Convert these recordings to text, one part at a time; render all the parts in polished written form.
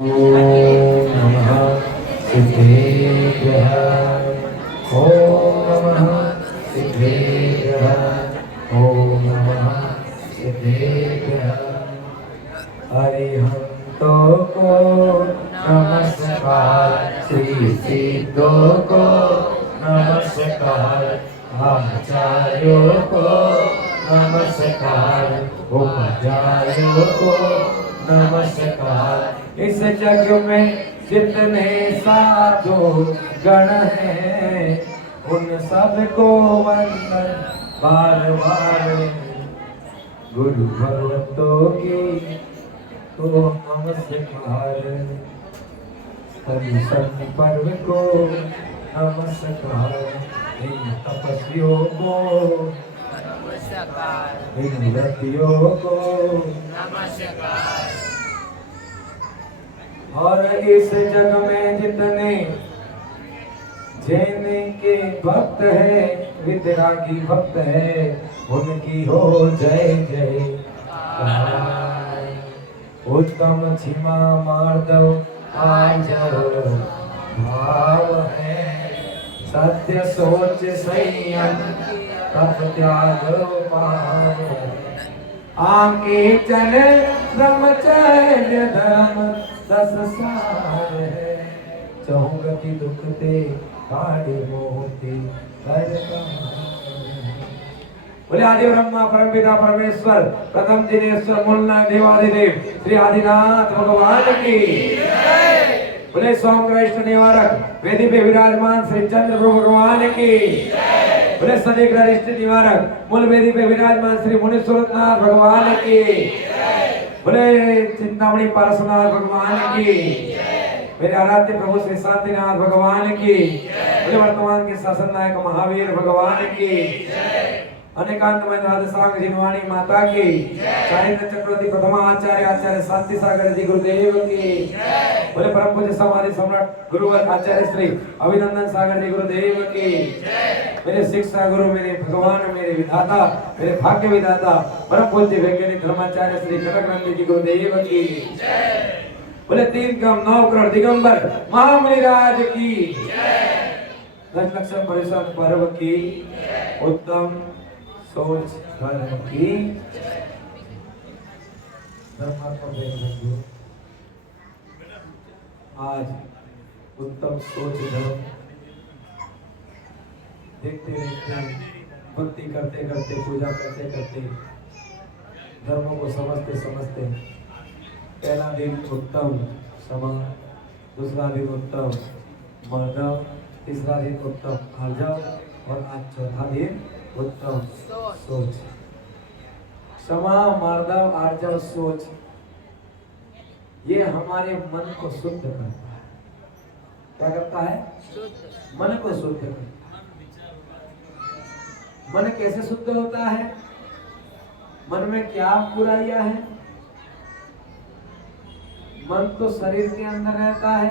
ओम नमः सिद्धेभ्यः। ओम नमः सिद्धेभ्यः। ओम नमः सिद्धेभ्यः। अरिहंतो को नमस्कार, श्री सिद्धों को नमस्कार, आचार्यों को नमस्कार, उपाचार्यों को नमस्कार। इस जग में जितने साधु गण हैं, उन सबको वंदन बार बार। गुरु भगवतों की तो नमस्कार, हरिशन पर्व को नमस्कार, इन तपस्वियों को नमस्कार, इन व्रतियों को नमस्कार। और इस जग में जितने जैन के भक्त है, वितरागी भक्त है, उनकी हो जय जय। उत्तम क्षमा मार्दव आजर भाव है, सत्य सोच संयम तप त्याग पाव। आंके चल ब्रह्मचर्य धर्म 10 साल है, चहुगति दुख ते काढ़े मोती करता। बोले आदि ब्रह्मा परमपिता परमेश्वर प्रथम जिनेश्वर मूलनाथ देवादिदेव श्री आदिनाथ भगवान की जय। बोले सोमकृष्ण निवारक वेदी पे विराजमान श्री चंद्र प्रभु भगवान की जय। बोले सदिग्रह रिष्ट निवारक मूल वेदी पे विराजमान श्री मुनीश्वरनाथ भगवान की जय। बोले चिंतामणि पार्श्वनाथ भगवान की जय। मेरे आराध्य प्रभु श्री शांतिनाथ भगवान की जय। बोले वर्तमान के शासन नायक महावीर भगवान की जय। अनेकांतमय राधसांग जिनवाणी माता की साहित्य चक्रवर्ती प्रथम आचार्य आचार्य शांति सागर जी गुरुदेव की जय। बोले परम पूज्य समाधि सम्राट गुरुवर आचार्य श्री अभिनंदन सागर जी गुरुदेव की जय। मेरे शिक्षा गुरु, मेरे भगवान, मेरे विधाता, मेरे भाग्य विधाता परम पूज्य वैज्ञानिक धर्माचार्य श्री कनकनंद जी गुरुदेव की जय। बोले 3 कम 9 करोड़ दिगंबर महामुनिराज की जय। 10 लक्षण परिषद पर्व की उत्तम सोच धर्म की धर्मात्मा। आज उत्तम सोच धर्म देखते देखते, भक्ति करते करते, पूजा करते करते, धर्मों को समझते समझते पहला दिन उत्तम समा, दूसरा दिन उत्तम मानव, तीसरा दिन उत्तम आर्जव और आज चौथा दिन उत्तम सोच। क्षमा मार्दव आर्जव सोच, ये हमारे मन को शुद्ध करता है। क्या करता है? मन को शुद्ध करता है। मन कैसे शुद्ध होता है? मन में क्या बुराइयां हैं? मन तो शरीर के अंदर रहता है,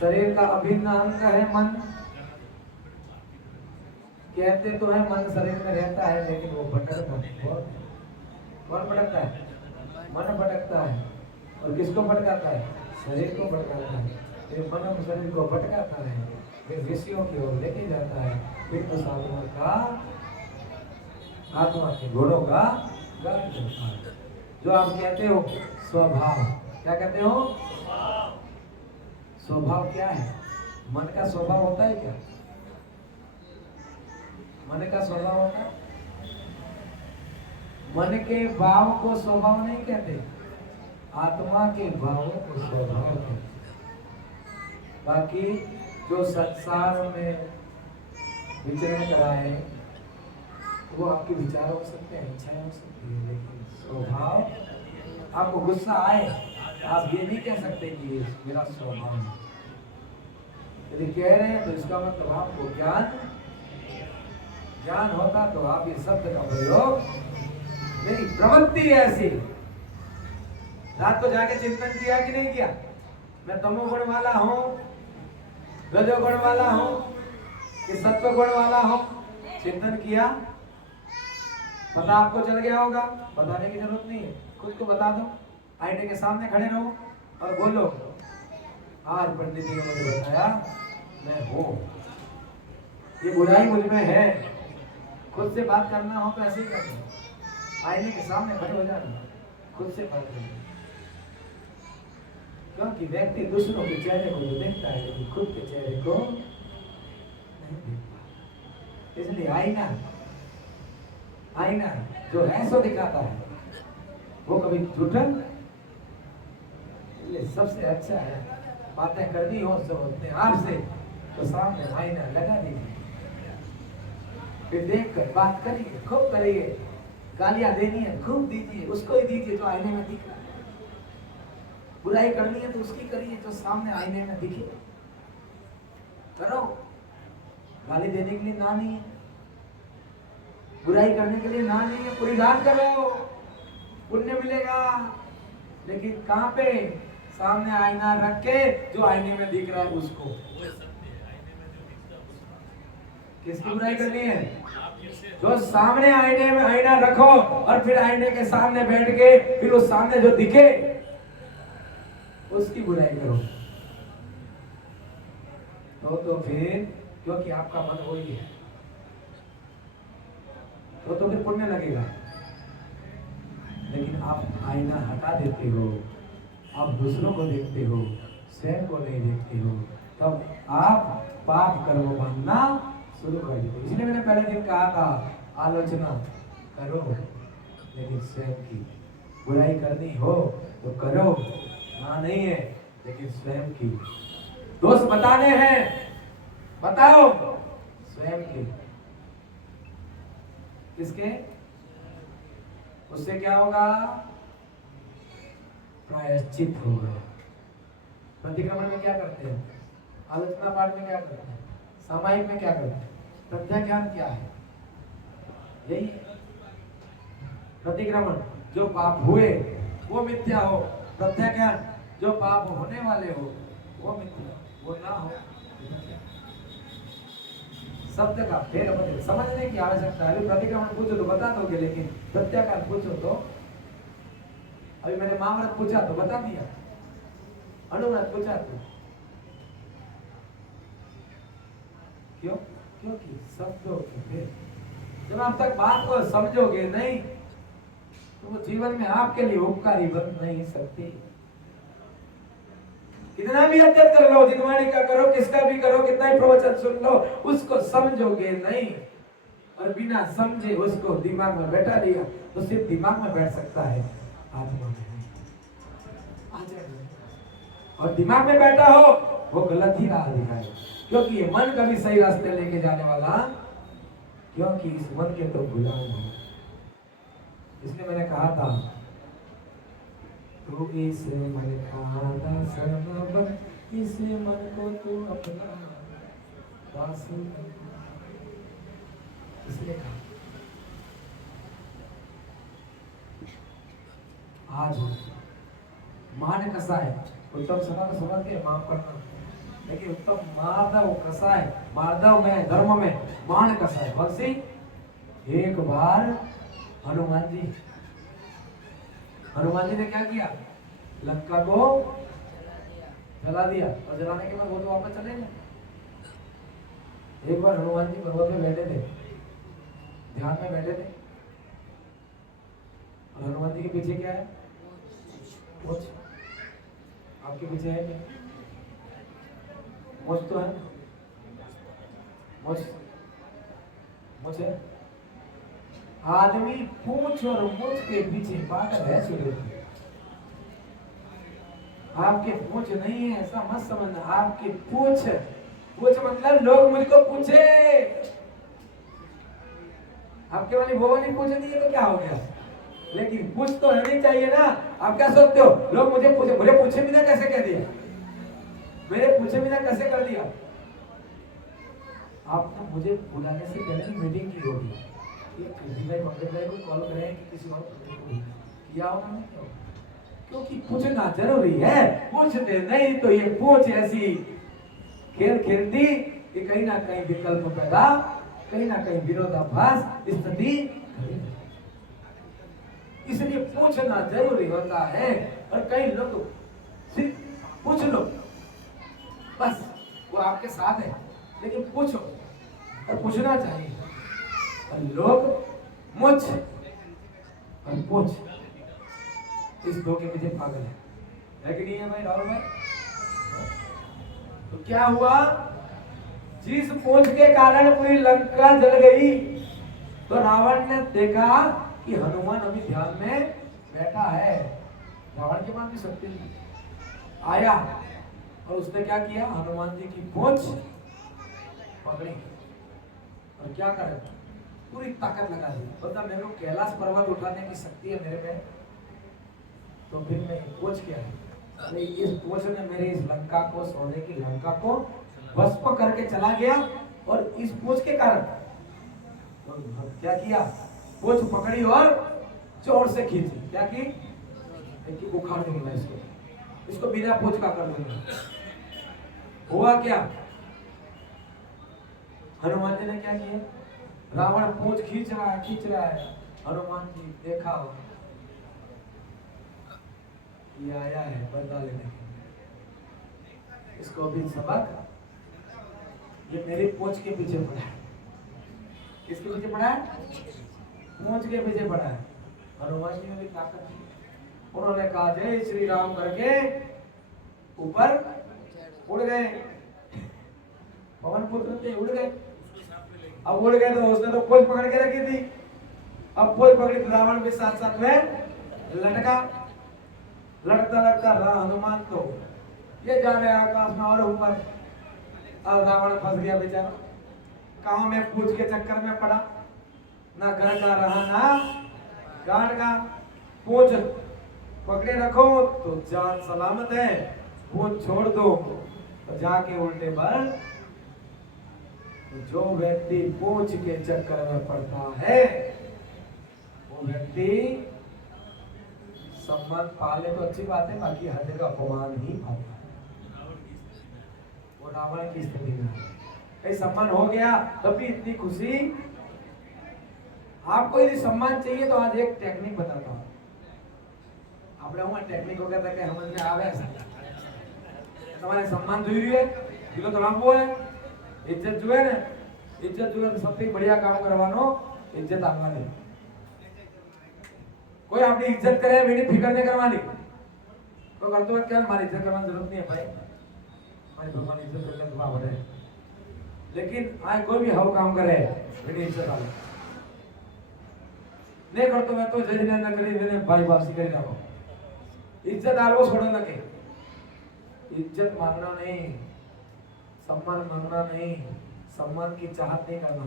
शरीर का अभिन्न अंग है मन। कहते तो है मन शरीर में रहता है, लेकिन वो भटकता है। कौन भटकता है? मन भटकता है। और किसको भटकाता है? शरीर को भटकाता है। फिर मन शरीर को भटकाता है, फिर विषयों की ओर लेके जाता है, फिर उस आत्मा के गुणों का गान करता है। जो आप कहते हो स्वभाव, क्या कहते हो? स्वभाव क्या है? मन का स्वभाव होता है क्या? मन का स्वभाव होता है? मन के भाव को स्वभाव नहीं कहते, आत्मा के भावों को स्वभाव कहते। बाकी जो संसार में विचरण कराए वो आपके विचार हो सकते हैं, इच्छाएं हो सकती है, लेकिन स्वभाव, आपको गुस्सा आए आप ये नहीं कह सकते कि ये मेरा स्वभाव है। यदि कह रहे हैं तो इसका मतलब आपको ज्ञान होता तो आप इस शब्द का प्रयोग, मेरी प्रवृत्ति ऐसी। रात को जाके चिंतन किया कि नहीं किया? मैं तमोगुण वाला हूँ, रजोगुण वाला हूँ कि सत्वगुण वाला हूँ? चिंतन किया, पता आपको चल गया होगा। बताने की जरूरत नहीं है, खुद को बता दो। आईने के सामने खड़े रहो, और बोलो आज पंडित जी ने मुझे बताया मैं हूं, ये बुराई मुझ में है। खुद से बात करना हो तो ऐसे ही करना, आईने के सामने खड़े हो जाना, खुद से बात करना। क्योंकि व्यक्ति दूसरों के चेहरे को तो देखता है लेकिन खुद के चेहरे को नहीं देखता। इसलिए आईना जो है सो दिखाता है, वो कभी झूठा सबसे अच्छा है। बातें करनी हो सब अपने आप से तो सामने आईना लगा दीजिए, फिर देख कर बात करिए, खूब करिए। गालियां देनी है खूब दीजिए, उसको ही दीजिए जो आईने में दिख रहा है। बुराई करनी है तो उसकी करिए जो सामने आईने में दिखे। करो, गाली देने के लिए ना नहीं है, बुराई करने के लिए ना नहीं है। पूरी रात करो, पुण्य मिलेगा। लेकिन कहां पे? सामने आईना रख के जो आईने में दिख रहा है उसको। किसकी बुराई करनी है? जो सामने आईने में आईना रखो और फिर आईने के सामने बैठ के फिर उस सामने जो दिखे उसकी बुराई करो। तो फिर क्योंकि आपका मन वही है तो फिर पुण्य लगेगा। लेकिन आप आईना हटा देते हो, आप दूसरों को देखते हो, स्वयं को नहीं देखते हो, तब आप पाप कर्म बनना शुरू कर देते। इसलिए मैंने पहले दिन कहा था आलोचना करो लेकिन स्वयं की। बुराई करनी हो तो करो, ना नहीं है लेकिन स्वयं की। दोष बताने हैं, बताओ स्वयं के। किसके? उससे क्या होगा? प्रायश्चित होगा। प्रतिक्रमण में क्या करते हैं? आलोचना पाठ में क्या करते हैं? सामायिक में क्या करते हैं? प्रत्याख्यान क्या है? यही प्रतिक्रमण जो पाप हुए वो मिथ्या हो, प्रत्याख्यान जो पाप होने वाले हो वो मिथ्या, वो ना हो। शब्द का फेर बदल समझने की आवश्यकता है। प्रतिक्रमण पूछो तो बता दोगे, लेकिन प्रत्याख्यान पूछो तो अभी मैंने महाव्रत पूछा तो बता दिया, अनुव्रत पूछा तो क्यों? क्योंकि शब्दों के फेर। जब आप तक बात को समझोगे नहीं तो वो जीवन में आपके लिए उपकारी बन नहीं सकती। कितना भी अध्ययन कर लो, जिनवाणी का करो, किसका भी करो, कितना ही प्रवचन सुन लो, उसको समझोगे नहीं। और बिना समझे उसको दिमाग में बैठा दिया तो सिर्फ दिमाग में बैठ सकता है, आत्मा में नहीं। और दिमाग में बैठा हो वो गलत ही राह दिखाए, क्योंकि ये मन कभी सही रास्ते लेके जाने वाला, क्योंकि इस मन के तो गुलाम हो। इसलिए मैंने कहा था तू इस मन का दास बन, इस मन को तू अपना दास बन। इसलिए कहा आज मान कसा है, उत्तम सभा को समझ के माफ करना, लेकिन उत्तम माधव कसा है, माधव में धर्म में मान कसा है। कौन सी? एक बार हनुमान जी ने क्या किया? लंका को जला दिया, और जलाने के बाद वो तो वापस चले गए। एक बार हनुमान जी पर्वत में बैठे थे, ध्यान में बैठे थे, और हनुमान जी के पीछे क्या है? मूछ। आपके पीछे है क्या? मूछ तो है, मूछ है। आदमी पूंछ और मूछ के पीछे पागल है सूर्य। आपके पूंछ नहीं है ऐसा मत समझना, आपकी पूछ मतलब लोग मुझको पूछे। आपके वाली वो वाली पूछ नहीं है तो क्या हो गया, लेकिन पूछ तो रहनी चाहिए ना। आप क्या सोचते हो लोग मुझे पूछे बिना कैसे कह दिया, मेरे पूछे बिना कैसे कर दिया? आपने मुझे बुलाने से पहले मीटिंग की होगी, भाई पंकज भाई को कॉल करें कि किसी और किया होगा नहीं, क्योंकि पूछना जरूरी है। पूछते नहीं तो ये पूछ ऐसी खेल खेलती कि कहीं ना कहीं विकल्प पैदा, कहीं ना कहीं विरोधाभास स्थिति। इसलिए पूछना जरूरी होता है। और कई लोग सिर्फ पूछ लो बस, वो आपके साथ है, लेकिन पूछो, और पूछना चाहिए। और लोग मुझ और पूछ, इस दो के पीछे पागल है कि नहीं है भाई राहुल भाई? तो क्या हुआ, जिस पूछ के कारण पूरी लंका जल गई, तो रावण ने देखा कि हनुमान अभी ध्यान में बैठा है। रावण के पास भी शक्ति नहीं, आया और उसने क्या किया, हनुमान जी की पूंछ पकड़ी और क्या करे, पूरी ताकत लगा दी। बता, मेरे को कैलाश पर्वत उठाने की शक्ति है मेरे में, तो फिर मैं पूंछ क्या है, अरे इस पूंछ ने मेरे इस लंका को, सोने की लंका को भस्म करके चला गया। और इस पूंछ के कारण तो क्या किया, पूंछ पकड़ी और जोर से खींची, क्या की, उखाड़ दूंगा इसको बिना पूंछ का कर दूंगा। हुआ क्या, हनुमान जी ने क्या किया, रावण पूंछ खींच रहा है, हनुमान जी देखा ये आया है बदला लेने के लिए, इसको भी सबक, ये मेरी पूंछ के पीछे पड़ा है। किसके पीछे पड़ा है, पूंछ के पीछे पड़ा है। हनुमान जी में भी ताकत थी, उन्होंने कहा जय श्री राम करके ऊपर उड़ गए, पवन पुत्र थे, उड़ गए। अब उड़ गए तो उसने तो पूंछ पकड़ के रखी थी, अब पूंछ पकड़ी तो रावण भी साथ साथ में लटका, लड़ता रहा हनुमान, तो ये जा रहे आकाश में और ऊपर। अब रावण फंस गया बेचारा, कहां में पूंछ के चक्कर में पड़ा, ना घर का रहा ना गांड का। पूंछ पकड़े रखो तो जान सलामत है, पूंछ छोड़ दो तो जाके उल्टे पर। तो जो व्यक्ति पूंछ के चक्कर में पड़ता है, वो व्यक्ति सम्मान पाले तो अच्छी बात है, बाकी हर जगह अपमान ही पाता है। वो रावण की स्थिति में है, सम्मान हो गया तब भी इतनी खुशी। आपको यदि सम्मान चाहिए तो आज एक टेक्निक बताता हूं, આપણે હું ટેકનિક વગર કે સમજ में આવે તમારે सम्मान જોઈએ કિલો તો લાંબો है, इज्जत જોઈએ ને, इज्जत જોઈએ तो सबसे बढ़िया काम करवानो, इज्जत आवानी। कोई आपकी इज्जत करे मेरी फिक्र नहीं करवानी, तो करतो बात क्या, हमारी इज्जत करवानी जरूरत नहीं है भाई, हमारी भगवान इज्जत करने तो आवड़े। लेकिन आज कोई भी हव काम करे मेरी इज्जत आवे नहीं करतो मैं तो जय न करी देने भाई वापसी કરી નાખો। इज्जत आलो छोड़ो न के, इज्जत मांगना नहीं, सम्मान मांगना नहीं, सम्मान की चाहत नहीं करना,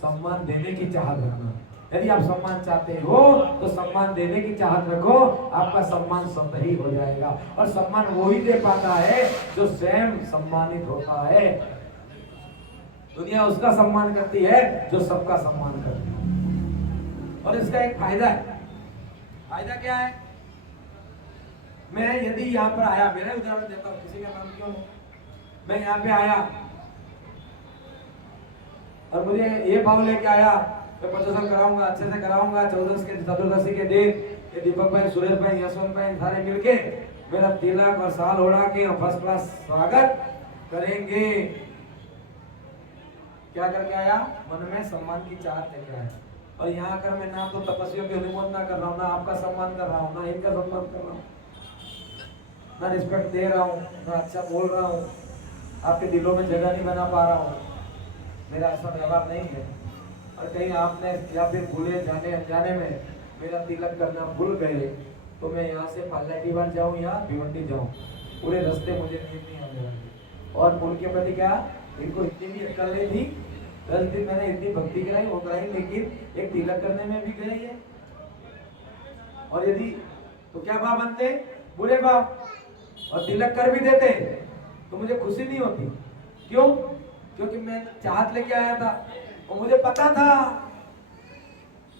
सम्मान देने की चाहत रखना। यदि आप सम्मान चाहते हो तो सम्मान देने की चाहत रखो, आपका सम्मान स्वतः ही हो जाएगा। और सम्मान वो ही दे पाता है जो स्वयं सम्मानित होता है। दुनिया उसका सम्मान करती है जो सबका सम्मान करती है। और इसका एक फायदा है, फायदा क्या है, मैं यदि यहाँ पर आया, मेरा उदाहरण देता हूँ, किसी का नाम क्यों, मैं यहाँ पे आया और मुझे ये भाव लेके आया, मैं प्रदर्शन कराऊंगा, अच्छे से कराऊंगा, चतुर्दशी के दिन ये दीपक भाई, सुरेश भाई, यशवंत भाई सारे मिलके मेरा तिलक और साल ओढ़ा के फर्स्ट क्लास स्वागत करेंगे। क्या करके आया, मन में सम्मान की चाहत लेके आया। और यहाँ आकर मैं ना तो तपस्वियों की अनुमोदना कर रहा हूँ, ना आपका सम्मान कर रहा हूँ, ना इनका सम्मान कर रहा हूँ, ना रिस्पेक्ट दे रहा हूँ, ना अच्छा बोल रहा हूँ, आपके दिलों में जगह नहीं बना पा रहा हूँ, मेरा ऐसा व्यवहार नहीं है। और कहीं आपने या फिर भूले जाने अनजाने में मेरा तिलक करना भूल गए तो मैं यहाँ से पार्लाटी बार जाऊँ या भिवंडी जाऊँ, पूरे रास्ते मुझे नींद नहीं आने वाली। और पुल के प्रति क्या, इनको इतनी भी अक्ल नहीं थी, 10 दिन मैंने इतनी भक्ति कराई वो कराई, लेकिन एक तिलक करने में भी गए ये। और यदि तो क्या भाव बनते, बुरे भाव, और तिलक कर भी देते तो मुझे खुशी नहीं होती। क्यों, क्योंकि मैं चाहत लेके आया था और मुझे पता था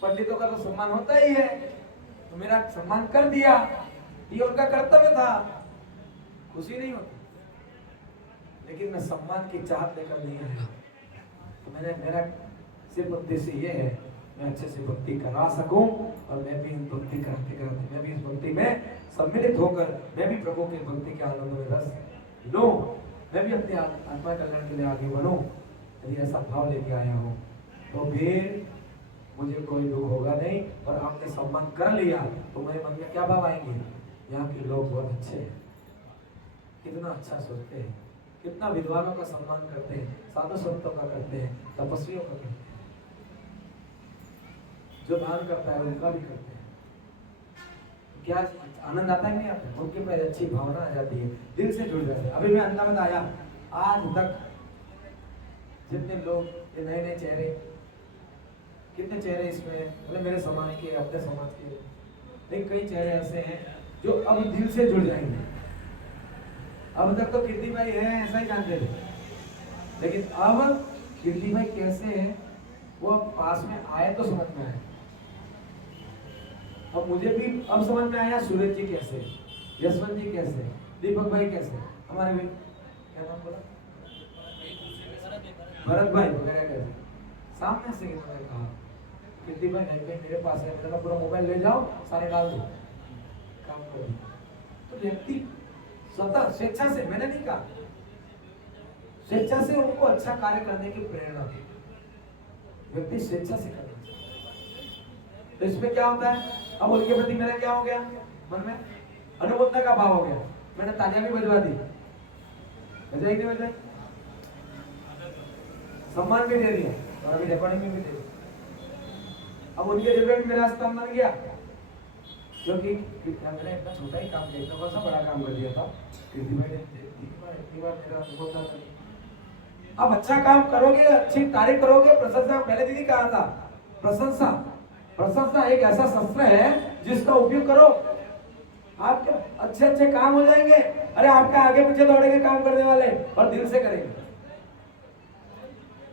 पंडितों का तो सम्मान होता ही है, तो मेरा सम्मान कर दिया, ये उनका कर्तव्य था, खुशी नहीं होती। लेकिन मैं सम्मान की चाहत लेकर नहीं आया, तो मेरा सिर्फ उद्देश्य ये है मैं अच्छे से भक्ति करा सकूं और मैं भी इन भक्ति करते करते मैं भी इस भक्ति में सम्मिलित होकर मैं भी प्रभु की भक्ति के आनंद में रस लूं, मैं भी अपने आत्मा कल्याण के लिए आगे बढ़ूं। यदि ऐसा भाव लेके आया हूं तो फिर मुझे कोई दुख होगा नहीं। और आपने सम्मान कर लिया तो मेरे मन में क्या भाव आएंगे, यहाँ के लोग बहुत अच्छे हैं, कितना अच्छा सोचते हैं, कितना विद्वानों का सम्मान करते हैं, साधु संतों का करते हैं, तपस्वियों का करते हैं, जो दान करता है उनका भी करते हैं। क्या आनंद आता है नहीं आता है, उनके पास अच्छी भावना आ जाती है, दिल से जुड़ जाते हैं। अभी मैं अंदर बताया आज तक जितने लोग ये नए नए चेहरे, कितने चेहरे इसमें मतलब मेरे समाज के, अपने समाज के, लेकिन कई चेहरे ऐसे हैं जो अब दिल से जुड़ जाएंगे। अब तक तो कीर्ति भाई है ऐसा ही जानते थे, लेकिन अब कीर्ति भाई कैसे है वो अब पास में आए तो समझ में आए। अब मुझे भी अब समझ में आया सूरज जी कैसे, यशवंत जी कैसे, दीपक भाई कैसे, हमारे भी क्या नाम बोला, भरत भाई वगैरह कैसे, सामने से मैंने कहा कीर्ति भाई नहीं भाई मेरे पास है, मैंने पूरा मोबाइल ले जाओ सारे डाल दो काम करो। तो व्यक्ति स्वतः स्वेच्छा से, मैंने नहीं कहा, स्वेच्छा से उनको अच्छा कार्य करने की प्रेरणा दी, व्यक्ति स्वेच्छा से करना चाहिए। तो इसमें क्या होता है, अब उनके प्रति मेरा क्या हो गया, मन में अनुमोदना का भाव हो गया, मैंने तालियां भी बजवा दी, बजाई नहीं बजाई, सम्मान भी दे दिया और अभी रिकॉर्डिंग में भी दे दिया। अब उनके दिल में मेरा स्तंभ बन गया, क्योंकि मैंने इतना छोटा ही काम किया, इतना कौन सा बड़ा काम कर दिया था, कीर्ति भाई ने इतनी बार मेरा अनुमोदना कर। अब अच्छा काम करोगे, अच्छी तारीफ करोगे, प्रशंसा, पहले दीदी कहा था प्रशंसा, प्रशंसा एक ऐसा शस्त्र है जिसका उपयोग करो, आपके अच्छे अच्छे काम हो जाएंगे। अरे आपका आगे पीछे दौड़ेंगे काम करने वाले और दिल से करेंगे,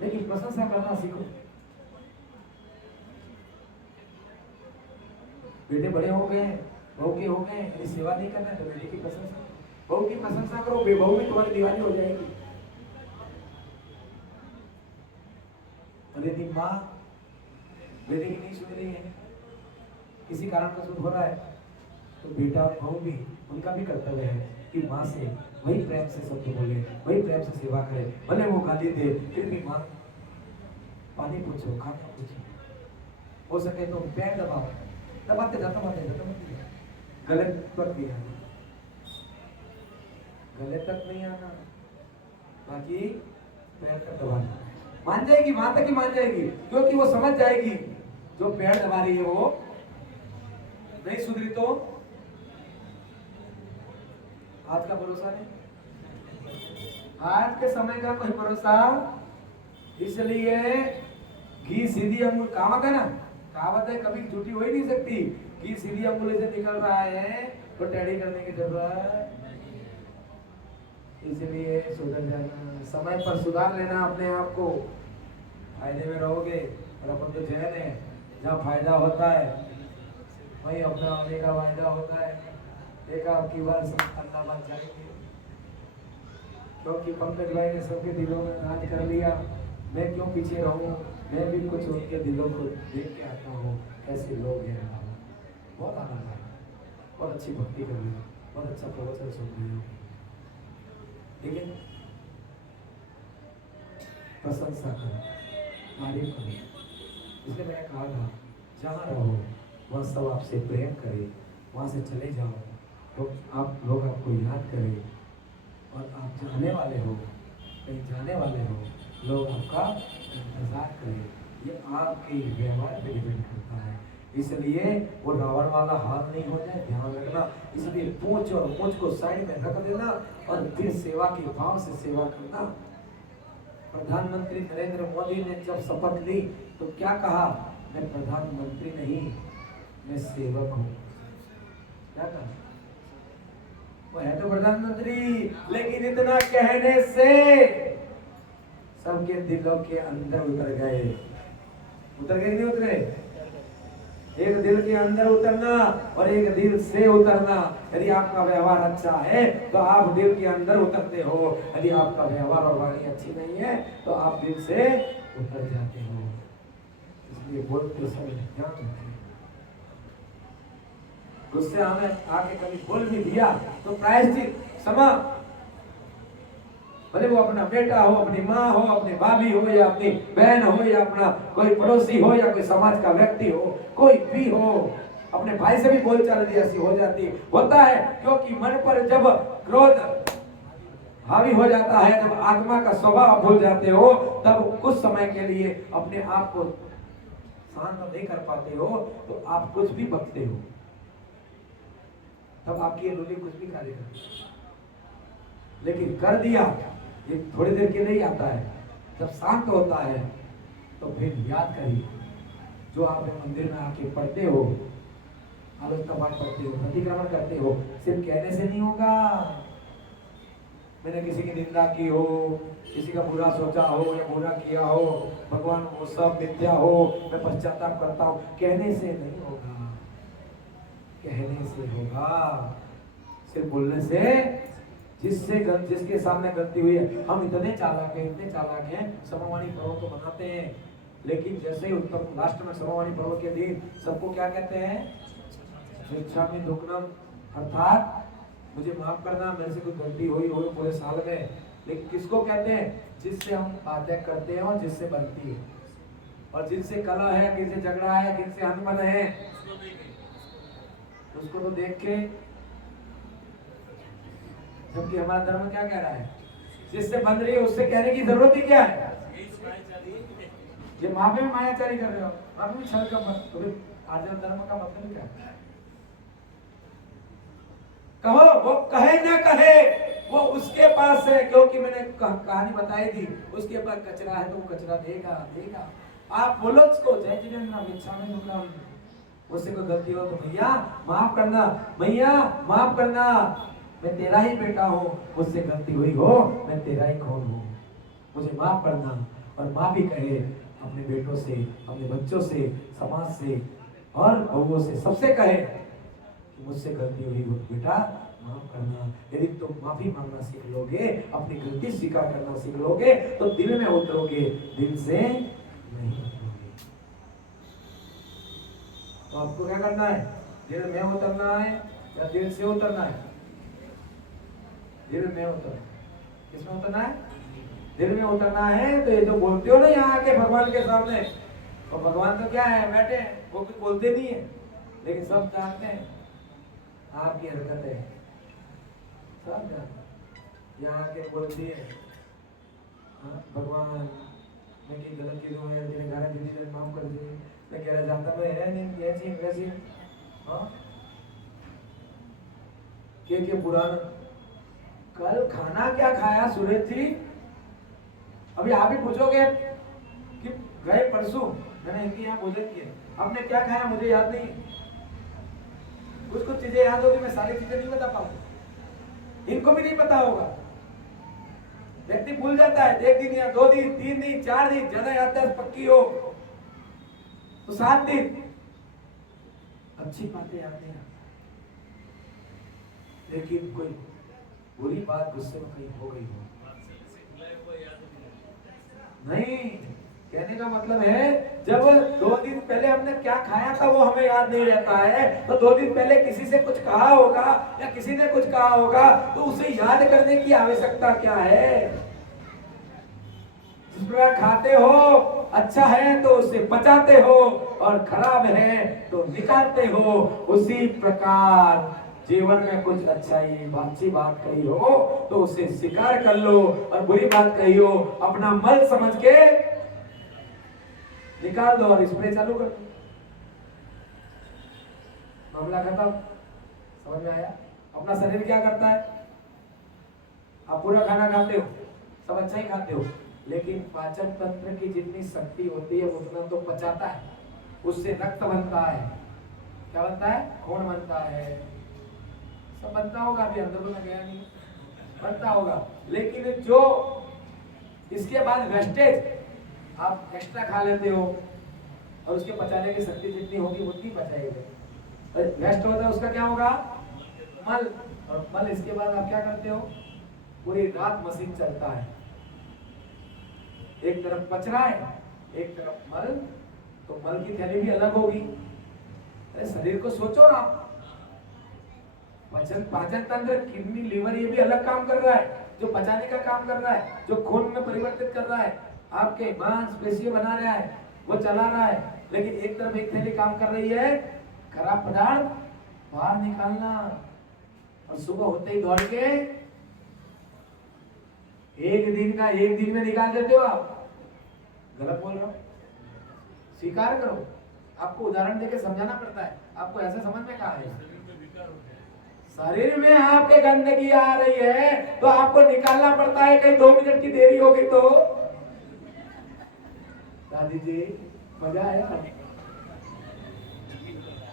लेकिन प्रशंसा करना सीखो। बेटे बड़े हो गए, बहू के हो गए, यदि सेवा नहीं करना तो बेटे की प्रशंसा, बहू की प्रशंसा करो, बहू भी तुम्हारी दीवानी हो जाएगी। और यदि माँ बेटे की नहीं सुन रही है, किसी कारण का सुध हो रहा है, तो बेटा और बहू भी, उनका भी कर्तव्य है कि माँ से वही प्रेम से शब्द बोले, वही प्रेम से सेवा करे, भले वो गाली दे फिर भी माँ पानी पूछो, खाना पूछो, हो सके तो पैर दबाओ, दबाते जाता गले तक नहीं आना, गले तक नहीं आना, बाकी पैर तक दबाना। मान जाएगी, वहां तक ही मान जाएगी, क्योंकि वो समझ जाएगी जो पैर दबा रही है वो नहीं सुधरी तो आज का भरोसा नहीं, आज के समय का कोई भरोसा। इसलिए घी सीधी अंगुल, कहावत है ना, कहावत है कभी झूठी हो ही नहीं सकती, घी सीधी अंगुली से निकल रहा है तो टेढ़ी करने की जरूरत। इसलिए सुधर जाना, समय पर सुधार लेना अपने आप को, फायदे में रहोगे। और अपन तो जहन है, जहाँ फायदा होता है वही अपना आने का वायदा होता है। एक आपकी बार सब अल्लाह बन जाएंगे, क्योंकि पंकज भाई ने सबके दिलों में राज कर लिया, मैं क्यों पीछे रहूं, मैं भी कुछ उनके दिलों को देख के आता हूँ कैसे लोग हैं। बहुत आनंद आया, बहुत अच्छी भक्ति कर रही, बहुत अच्छा प्रवचन सुन रही हूँ, लेकिन प्रशंसा करो, तारीफ करो। इसलिए मैंने कहा था जहाँ रहो वहाँ सब आपसे प्रेम करे, वहाँ से चले जाओ तो आप लोग आपको याद करें, और आप जाने वाले हो, कहीं जाने वाले हो, लोग आपका इंतजार करें। ये आपके व्यवहार पे डिपेंड करता है। इसलिए वो रावण वाला हाल नहीं हो जाए, ध्यान रखना। इसलिए पूंछ और मूंछ को साइड में रख देना और फिर सेवा के भाव से सेवा करना। प्रधानमंत्री नरेंद्र मोदी ने जब शपथ ली तो क्या कहा, मैं प्रधानमंत्री नहीं, मैं सेवक हूँ। क्या कहा, वो है तो प्रधानमंत्री, लेकिन इतना कहने से सबके दिलों के अंदर उतर गए। उतर गए नहीं उतरे? एक दिल के अंदर उतरना और एक दिल से उतरना। यदि आपका व्यवहार अच्छा है तो आप दिल के अंदर उतरते हो, यदि आपका व्यवहार और वाणी अच्छी नहीं है तो आप दिल से उतर जाते हो। इसलिए बोलते समय ध्यान रखें। गुस्से हमें आके कभी बोल भी दिया तो प्रायश्चित क्षमा, भले वो अपना बेटा हो, अपनी माँ हो, अपनी भाभी हो, या अपनी बहन हो, या अपना कोई पड़ोसी हो, या कोई समाज का व्यक्ति हो, कोई भी हो, अपने भाई से भी बोलचाल ऐसी हो जाती होता है, क्योंकि मन पर जब क्रोध हावी हो जाता है, जब आत्मा का स्वभाव भूल जाते हो, तब कुछ समय के लिए अपने आप को शांत नहीं कर पाते हो, तो आप कुछ भी बकते हो, तब आपकी ये रुली कुछ भी कार्य करती है। लेकिन कर दिया, ये थोड़ी देर के लिए ही आता है, जब शांत होता है तो फिर याद करिए, जो आप मंदिर में आके पढ़ते हो, आलोचना पाठ पढ़ते हो, प्रतिक्रमण करते हो, सिर्फ कहने से नहीं होगा। मैंने किसी की निंदा की हो, किसी का बुरा सोचा हो या बुरा किया हो, भगवान वो सब मिथ्या हो, मैं पश्चाताप करता हूँ, कहने से नहीं होगा, कहने से होगा, सिर्फ बोलने से। जिसके सामने गलती हुई है, हम इतने चालाक हैं, समावाणी पर्व तो बनाते हैं, लेकिन जैसे ही उत्तम राष्ट्र में समावाणी पर्व के दिन सबको क्या कहते हैं, स्वेच्छामि दुक्कड़म, अर्थात मुझे माफ करना, मेरे से कोई गलती हुई हो पूरे साल में। लेकिन किसको कहते हैं, जिससे हम बातें करते हैं और जिससे बनती है, और जिनसे कलह है, किससे झगड़ा है, किससे अनबन है, उसको तो देख के, क्योंकि हमारा धर्म क्या कह रहा है, जिससे बन रही है उससे कहने की जरूरत ही क्या है। ये माँ पे भी मायाचारी कर रहे हो, माँ पे भी छल का मत, तो आर्य धर्म का मतलब क्या है। कहो, वो कहे ना कहे, वो उसके पास है, क्योंकि मैंने कहानी बताई थी, उसके पास कचरा है तो वो कचरा देगा। आप बोलो उसको, जय जिनेन्द्र मिच्छामि दुक्कड़म, उससे कोई गलती हो तो भैया माफ करना, भैया माफ करना, मैं तेरा ही बेटा हूँ, मुझसे गलती हुई हो, मैं तेरा ही खून हूँ, मुझे माफ करना। और माँ भी कहे अपने बेटों से, अपने बच्चों से, समाज से और बहुओं से, सबसे कहे कि मुझसे गलती हुई हो बेटा माफ करना। यदि तुम माफी मांगना सीख लोगे, अपनी गलती स्वीकार करना सीख लोगे, तो दिल में उतरोगे, दिल से नहीं उतरोगे। तो आपको क्या करना है, दिल में उतरना है या दिल से उतरना है। दिल में उतरना, किसमें उतरना है, दिल में उतरना है। तो ये जो बोलते हो ना यहाँ आके भगवान के सामने, और भगवान तो क्या है, बैठे, वो कुछ बोलते नहीं है, लेकिन सब जानते हैं आपकी हरकतें, सब जानते, यहाँ आके बोलती है भगवान मैं की गलत चीजों में तेरे घर दीदी माफ कर दे, मैं कह रहा जानता मैं है नहीं ऐसी वैसी। हाँ के पुराना, कल खाना क्या खाया सुरेश जी, अभी आप ही पूछोगे कि गए परसों मैंने इनके यहाँ भोजन किया, आपने क्या खाया मुझे याद नहीं, कुछ कुछ चीजें याद होगी, मैं सारी चीजें नहीं बता पाऊंगा, इनको भी नहीं पता होगा। व्यक्ति भूल जाता है, 1 दिन या 2 दिन, 3 दिन, 4 दिन, ज्यादा याद है पक्की हो तो 7 दिन, अच्छी बातें याद नहीं आती, लेकिन कोई बुरी बात गुस्से में कहीं हो गई हो नहीं। कहने का मतलब है, जब 2 दिन पहले हमने क्या खाया था वो हमें याद नहीं रहता है, तो 2 दिन पहले किसी से कुछ कहा होगा या किसी ने कुछ कहा होगा, तो उसे याद करने की आवश्यकता क्या है। जिस प्रकार खाते हो, अच्छा है तो उसे पचाते हो, और खराब है तो निकालते हो, उसी प्रकार जीवन में कुछ अच्छी बात कही हो तो उसे स्वीकार कर लो, और बुरी बात कही हो अपना मल समझ के निकाल दो और स्प्रे चालू कर दो, मामला खत्म। समझ में आया। अपना शरीर क्या करता है, आप पूरा खाना खाते हो, सब अच्छा ही खाते हो, लेकिन पाचन तंत्र की जितनी शक्ति होती है उतना तो पचाता है, उससे रक्त बनता है, क्या बनता है, खून बनता है, सब बनता होगा, अभी अंदर में गया नहीं, बनता होगा। लेकिन जो इसके बाद वेस्टेज आप एक्स्ट्रा खा लेते हो, और उसके पचाने की शक्ति जितनी होगी उतनी पचाएगी, वेस्ट होता है उसका क्या होगा, मल, और मल इसके बाद आप क्या करते हो, पूरी रात मशीन चलता है, एक तरफ पच रहा है, एक तरफ मल तो मल की थैली भी अलग होगी। अरे शरीर को सोचो ना, पाचन तंत्र, किडनी, लिवर, ये भी अलग काम कर रहा है, जो पचाने का काम कर रहा है, जो खून में परिवर्तित कर रहा है, आपके मांसपेशियां बना रहा है, वो चला रहा है। लेकिन एक तरफ एक थैली काम कर रही है, खराब पदार्थ बाहर निकालना, और सुबह होते ही दौड़ के एक दिन में निकाल देते हो आप। गलत बोल रहा हूं, स्वीकार करो। आपको उदाहरण देके समझाना पड़ता है, आपको ऐसा समझ में कहा है। शरीर में आपके गंदगी आ रही है तो आपको निकालना पड़ता है, कहीं 2 मिनट की देरी होगी तो। दादी जी मजा आया?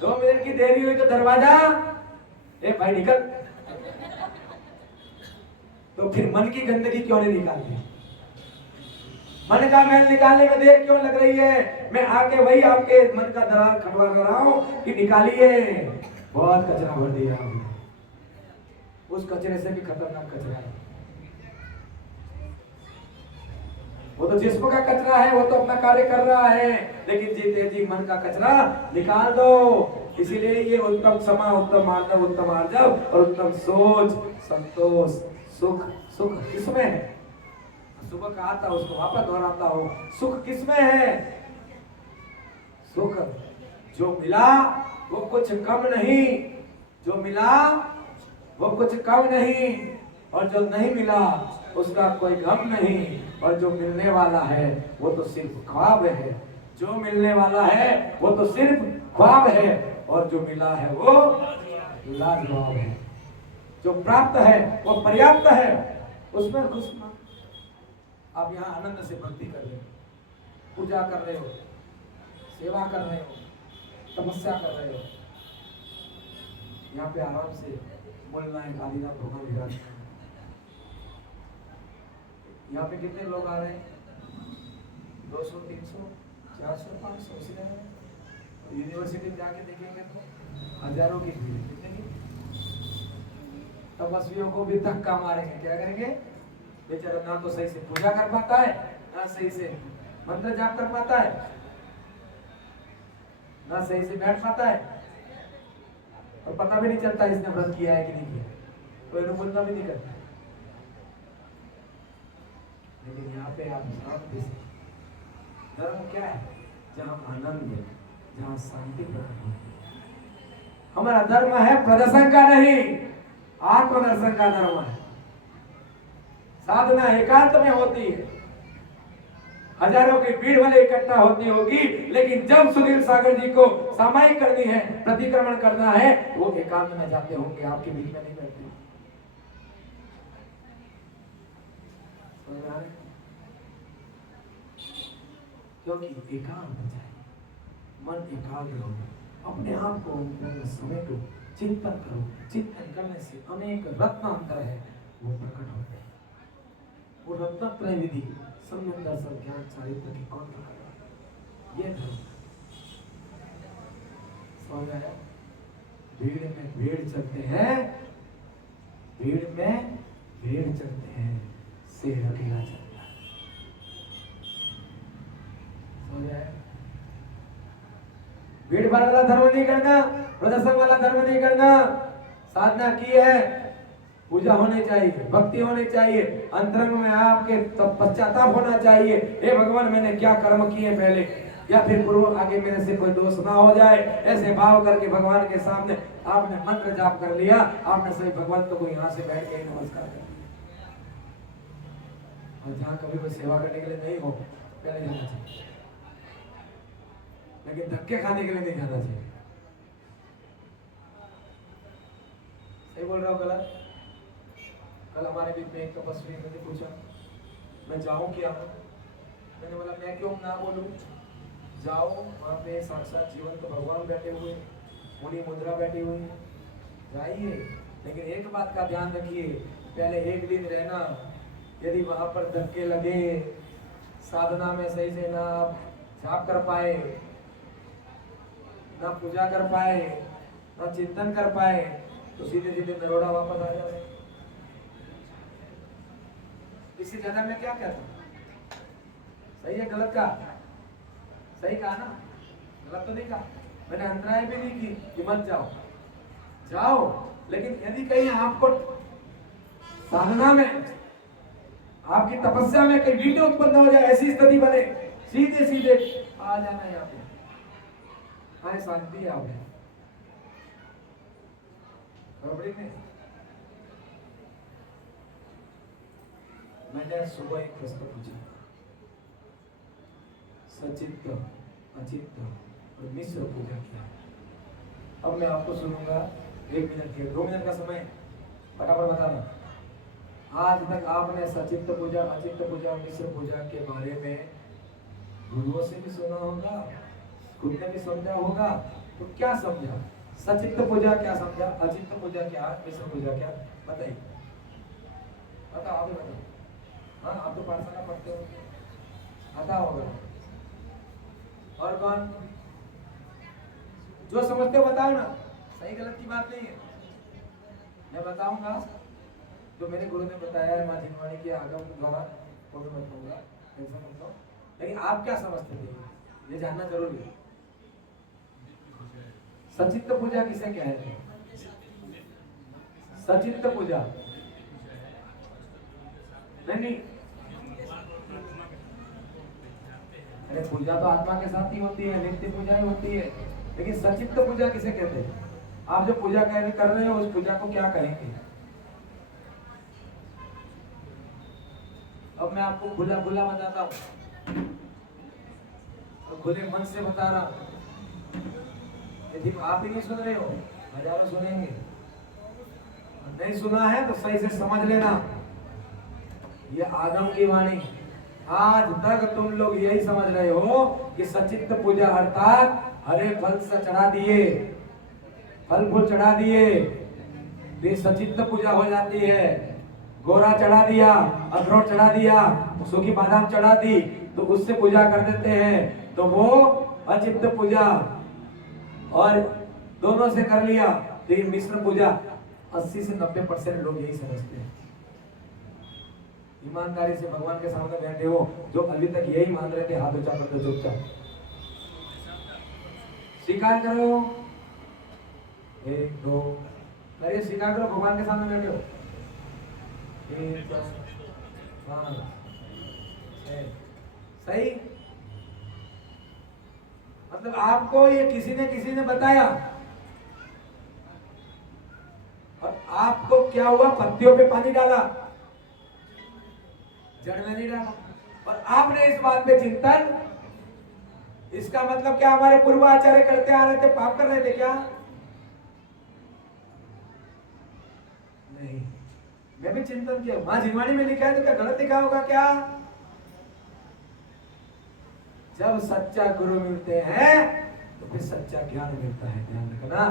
2 मिनट की देरी हुई तो दरवाजा, ए भाई निकल। तो फिर मन की गंदगी क्यों नहीं निकालती? मन का मैल निकालने में देर क्यों लग रही है? मैं आके वही आपके मन का दरार खटवा रहा हूं कि निकालिए। बहुत कचरा भर दिया आपने, उस कचरे से भी खतरनाक कचरा है वो। तो जिस्म का कचरा है, वो तो अपना कार्य कर रहा है, लेकिन जीते जी मन का कचरा निकाल दो। इसीलिए ये उत्तम समा, उत्तम मार्जव, उत्तम आर्जव और उत्तम सोच, संतोष, सुख। सुख किसमें है? सुबह कहा था, उसको वापस दोहराता हूं, सुख किसमें है? सुख जो मिला वो कुछ कम नहीं, जो मिला वो कुछ कम नहीं, और जो नहीं मिला उसका कोई गम नहीं, और जो मिलने वाला है वो तो सिर्फ ख्वाब है। जो मिलने वाला है वो तो सिर्फ ख्वाब है, और जो मिला है वो लाजवाब है। जो प्राप्त है वो पर्याप्त है, उसमें खुश ना। आप यहाँ आनंद से भक्ति कर रहे हो, पूजा कर रहे हो, सेवा कर रहे हो, तपस्या कर रहे हो, यहाँ पे आराम से बोलना है आदिनाथ भगवान विराज। यहाँ पे कितने लोग आ रहे हैं? 200, 300, 400, 500 इसी तरह। यूनिवर्सिटी में जाके देखेंगे तो हजारों की भीड़। कितने की? तपस्वियों को भी धक्का मारेंगे। क्या करेंगे? बेचारा ना तो सही से पूजा कर पाता है, ना सही से मंत्र जाप कर पाता है, ना सही से बैठ पाता है, और पता भी नहीं चलता इसने व्रत किया है कि नहीं किया, कोई अनुबंधा भी नहीं करता। लेकिन यहाँ पे आप शांति से, धर्म क्या है? जहाँ आनंद है, जहाँ शांति प्रकट होती है। हमारा धर्म है प्रदर्शन का नहीं, आत्मदर्शन का धर्म है। साधना एकांत में होती है, हजारों की भीड़ वाले इकट्ठा होती होगी, लेकिन जब सुनील सागर जी को सामायिक करनी है, प्रतिक्रमण करना है, वो एकांत में जाते होंगे, आपके बीच में नहीं बैठते। क्योंकि एकांत चाहिए, मन एकाग्र हो, अपने आप को समेटो, चिंतन करो। चिंतन करने से अनेक रत्न अंतर है वो प्रकट होते हैं। वो रत्न त्रय विधि, संयम, दर्शन, ज्ञान, चारित्र की कौन प्रकट? ये धर्म समझ आया? भीड़ में भेड़ चलते हैं, भीड़ में भेड़ चलते हैं, शेर अकेला चलता है। समझ आया? भीड़ भाड़ वाला धर्म नहीं करना, प्रदर्शन वाला धर्म नहीं करना। साधना की है, पूजा होनी चाहिए, भक्ति होनी चाहिए, अंतरंग में आपके पश्चाताप होना चाहिए। हे भगवान, मैंने क्या कर्म किए पहले, या फिर पूर्व आगे मेरे से कोई दोष ना हो जाए, ऐसे भाव करके भगवान के सामने आपने मंत्र जाप कर लिया, आपने सही भगवंत को यहाँ से बैठ के नमस्कार कर दिया। और जहाँ कभी कोई सेवा करने के लिए नहीं हो, पहले जाना चाहिए, लेकिन धक्के खाने के लिए नहीं जाना चाहिए। सही बोल रहा हूँ गलत? कल हमारे बीच में एक तपस्वी ने पूछा, मैं जाऊं क्या? मैंने बोला मैं क्यों ना बोलूं, जाओ, वहां पे साक्षात जीवंत भगवान बैठे हुए, मुनि मुद्रा बैठी हुई, जाइए। लेकिन एक बात का ध्यान रखिए, पहले एक दिन रहना। यदि वहां पर धक्के लगे, साधना में सही से ना जाप कर पाए, ना पूजा कर पाए, ना चिंतन कर पाए, तो सीधे सीधे नरोड़ा वापस आ जाए। इसी जगह में क्या कहता? सही है गलत का? सही कहा ना? गलत तो नहीं कहा, मैंने अंतराय भी नहीं की कि मत जाओ, जाओ। लेकिन यदि कहीं आपको साधना में, आपकी तपस्या में कहीं वीडियो उत्पन्न हो जाए, ऐसी स्थिति बने, सीधे सीधे आ जाना यहाँ पे, आए शांति आओ। गड़बड़ी में मैंने सुबह एक प्रश्न पूछा, सचित्त, अचित्त और मिश्र पूजा क्या है? अब मैं आपको सुनूंगा 1 मिनट के 2 मिनट का समय, फटाफट बताना। आज तक आपने सचित्त पूजा, अचित्त पूजा और मिश्र पूजा के बारे में गुरुओं से भी सुना होगा, खुद ने भी समझा होगा, तो क्या समझा? सचित्त पूजा क्या समझा, अचित्त पूजा क्या, मिश्र पूजा क्या, बताइए। बताओ, आप बताओ। हाँ, आप तो पाठशाला पढ़ते हो, आता होगा। और कौन? जो समझते हो बताओ ना, सही गलत की बात नहीं है, मैं बताऊंगा जो मेरे गुरु ने बताया है, माँ जिनवाणी के आगम द्वारा, वो मैं बताऊंगा, टेंशन मत लो। लेकिन आप क्या समझते थे, ये जानना जरूरी है। सचित्त पूजा किसे कहते हैं? सचित्त पूजा नहीं, अरे पूजा तो आत्मा के साथ ही होती है, नित्य पूजा ही होती है। लेकिन सचित्त पूजा किसे कहते हैं? आप जो पूजा कर रहे हो उस पूजा को क्या कहेंगे? अब मैं आपको खुला खुला बताता हूँ, तो खुले मन से बता रहा हूँ। यदि आप ही नहीं सुन रहे हो, हजारों सुनेंगे। नहीं सुना है तो सही से समझ लेना, ये आगम की वाणी। आज तक तुम लोग यही समझ रहे हो कि सचित्त पूजा अर्थात हरे फल से चढ़ा दिए, फल फूल चढ़ा दिए, ये सचित्त पूजा हो जाती है। गोरा चढ़ा दिया, अखरोट चढ़ा दिया, सूखी बादाम चढ़ा दी, तो उससे पूजा कर देते हैं, तो वो अचित्त पूजा। और दोनों से कर लिया तो ये मिश्र पूजा। 80 से 90% लोग यही समझते हैं। ईमानदारी से भगवान के सामने बैठे हो, जो अभी तक यही मान रहे थे, हाथ ऊंचा कर दो चुपचाप, स्वीकार करो। 1 2 करिए, स्वीकार करो, भगवान के सामने बैठे हो। 1 2 5 6 सही। मतलब आपको ये किसी ने बताया, और आपको क्या हुआ, पत्तियों पे पानी डाला, जड़ में नहीं डाला, और आपने इस बात पे चिंतन। इसका मतलब क्या, हमारे पूर्वाचार्य करते आ रहे थे, पाप कर रहे थे क्या? नहीं, मैं भी चिंतन किया। माँ जिनवाणी में लिखा है तो क्या गलत लिखा होगा क्या? जब सच्चा गुरु मिलते हैं तो फिर सच्चा ज्ञान मिलता है, ध्यान रखना।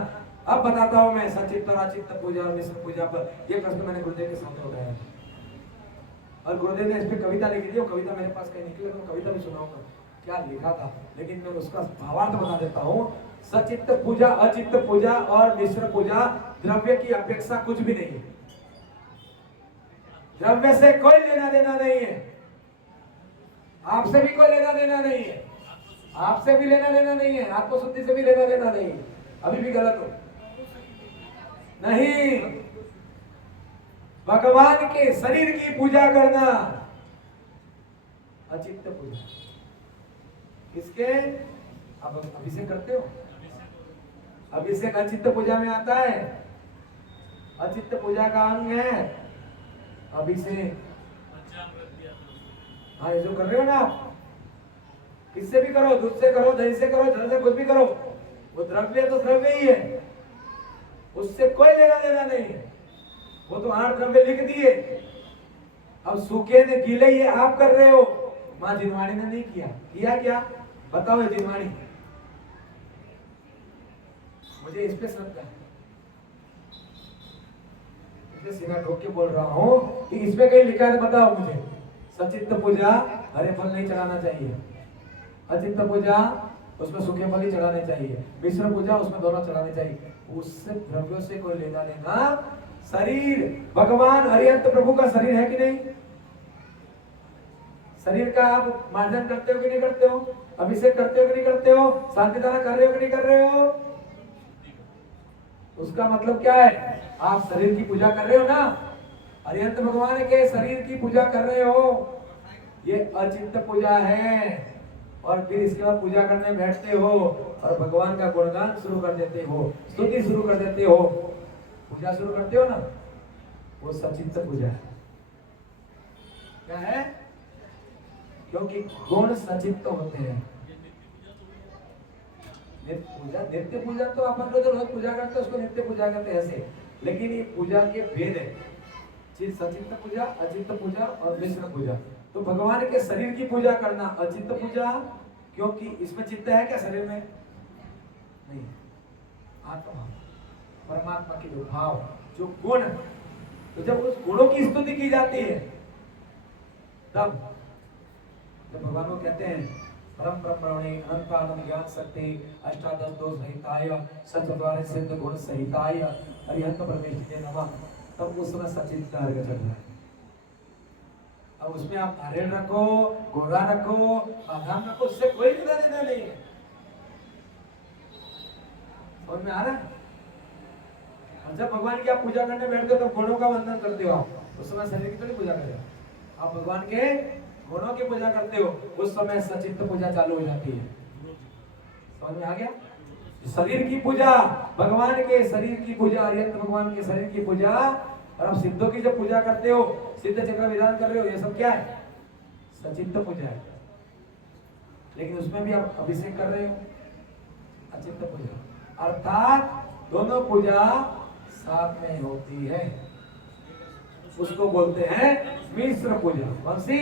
अब बताता हूं मैं सचित्त और अचित्त पूजा और मिश्र पूजा पर यह प्रश्न मैंने गुरुदेव के सामने उठाया, और गुरुदेव ने इस पे कविता लिखी थी। वो कविता मेरे पास कहीं निकली, तो कविता भी सुनाऊंगा क्या लिखा था, लेकिन मैं उसका भावार्थ बता देता हूँ। सचित्त पूजा, अचित्त पूजा और मिश्र पूजा द्रव्य की अपेक्षा कुछ भी नहीं है। द्रव्य से कोई लेना देना नहीं है, आपसे भी कोई लेना देना नहीं है, आपसे भी लेना देना नहीं है, आत्मशुद्धि से भी लेना देना नहीं है। अभी भी गलत हो नहीं। भगवान के शरीर की पूजा करना अचित्त पूजा। किसके? अब अभिषेक करते हो, अभिषेक अचित्त पूजा में आता है। अचित्त पूजा का अंग है अभिषेक। हाँ, ये जो कर रहे हो ना आप, किससे भी करो, दूध से करो, दही से करो, जल से, कुछ भी करो, वो द्रव्य तो द्रव्य ही है, उससे कोई लेना देना नहीं है। वो तो 8 द्रव्य लिख दिए, अब सूखे ने गीले ये आप कर रहे हो। माँ जिनवाणी ने नहीं किया क्या? बताओ ये जिनवाणी, मुझे इस पे श्रद्धा है, इसलिए सीना ठोक के बोल रहा हूँ कि इसमें कहीं लिखा है तो बताओ मुझे। सचित्त पूजा हरे फल नहीं चढ़ाना चाहिए, अचित्त पूजा उसमें सूखे फल ही चढ़ाने चाहिए, मिश्र पूजा उसमें दोनों चढ़ाने चाहिए। उससे द्रव्यों से कोई लेना देना। शरीर भगवान हरिहंत प्रभु का शरीर है कि नहीं? शरीर का आप मार्जन करते हो कि नहीं करते हो, अभिषेक करते हो कि नहीं करते हो, शांति दाना कर रहे हो कि नहीं कर रहे हो? उसका मतलब क्या है? आप शरीर की पूजा कर रहे हो ना, अरिहंत भगवान के शरीर की पूजा कर रहे हो, ये अचिंत पूजा है। और फिर इसके बाद पूजा करने बैठते हो और भगवान का गुणगान शुरू कर देते हो, स्तुति शुरू कर देते हो, पूजा शुरू करते हो ना, वो सचिंत पूजा है। क्या है? क्योंकि गुण सचिंत होते हैं। नित्य पूजा तो अपन लोग जो रोज पूजा करते हैं उसको नित्य पूजा करते हैं ऐसे, लेकिन ये पूजा के भेद है, चीज सचिंत पूजा, अचिंत पूजा और मिश्र पूजा। तो भगवान के शरीर की पूजा करना अचिंत पूजा, क्योंकि इसमें चित्त है क्या शरीर में? नहीं, आत्मा, परमात्मा के जो भाव, जो गुण, तो जब उस गुणों की स्तुति की जाती है तब जब भगवान को कहते हैं परम ब्रह्मणे अनंत आनंद ज्ञान शक्ति अष्टादश दोष सहिताय सचद्वारे सिद्ध गुण सहिताय अरिहंत परमेश्वर नमः, तब उस समय सचिंत कार्य चल रहा है। अब उसमें आप नारियल रखो, घोड़ा रखो, बादाम रखो, उससे कोई लेना देना नहीं है। समझ में आ रहा है? जब भगवान की आप पूजा करने बैठते हो तो गुणों का वंदन करते हो, आप उस समय शरीर की थोड़ी पूजा कर रहे हो, आप भगवान के गुणों की पूजा करते हो, उस समय सचित्त पूजा चालू हो जाती है। समझ में आ गया? शरीर की पूजा, भगवान के शरीर की पूजा, अरिहंत भगवान के शरीर की पूजा, और आप सिद्धों की जब पूजा करते हो, सिद्ध चक्र विधान कर रहे हो, ये सब क्या है? सचित्त पूजा है। लेकिन उसमें भी आप अभिषेक कर रहे हो, अचित्त पूजा। अर्थात दोनों पूजा साथ में होती है, उसको बोलते हैं मिश्र पूजा। कौन सी?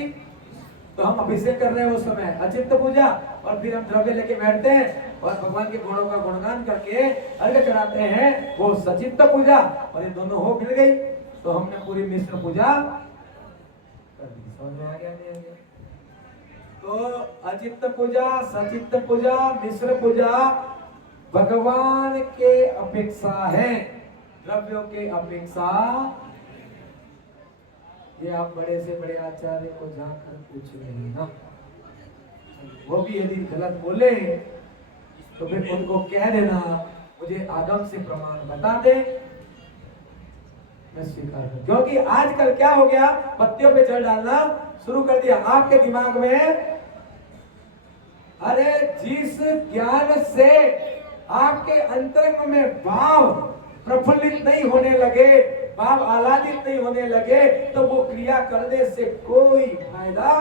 तो हम अभिषेक कर रहे हैं उस समय अचित्त पूजा, और फिर हम द्रव्य लेके बैठते हैं और भगवान के गुणों का गुणगान करके अर्घ्य चढ़ाते हैं, वो सचित्त पूजा। और ये दोनों हो मिल गई तो हमने पूरी मिश्र पूजा कर दी। समझ में आ गया? नहीं आ गया? तो अचित्त पूजा, सचित्त पूजा, मिश्र पूजा भगवान के अपेक्षा है, द्रव्यों के अपेक्षा। ये आप बड़े से बड़े आचार्य को जाकर पूछ नहीं ना, वो भी यदि गलत बोले तो फिर उनको कह देना मुझे आगम से प्रमाण बता दे, मैं स्वीकार करूं। क्योंकि आजकल क्या हो गया, पत्तियों पे जल डालना शुरू कर दिया आपके दिमाग में। अरे जिस ज्ञान से आपके अंतरंग में भाव प्रफुल्लित नहीं होने लगे, भाव आह्लादित नहीं होने लगे, तो वो क्रिया करने से कोई फायदा।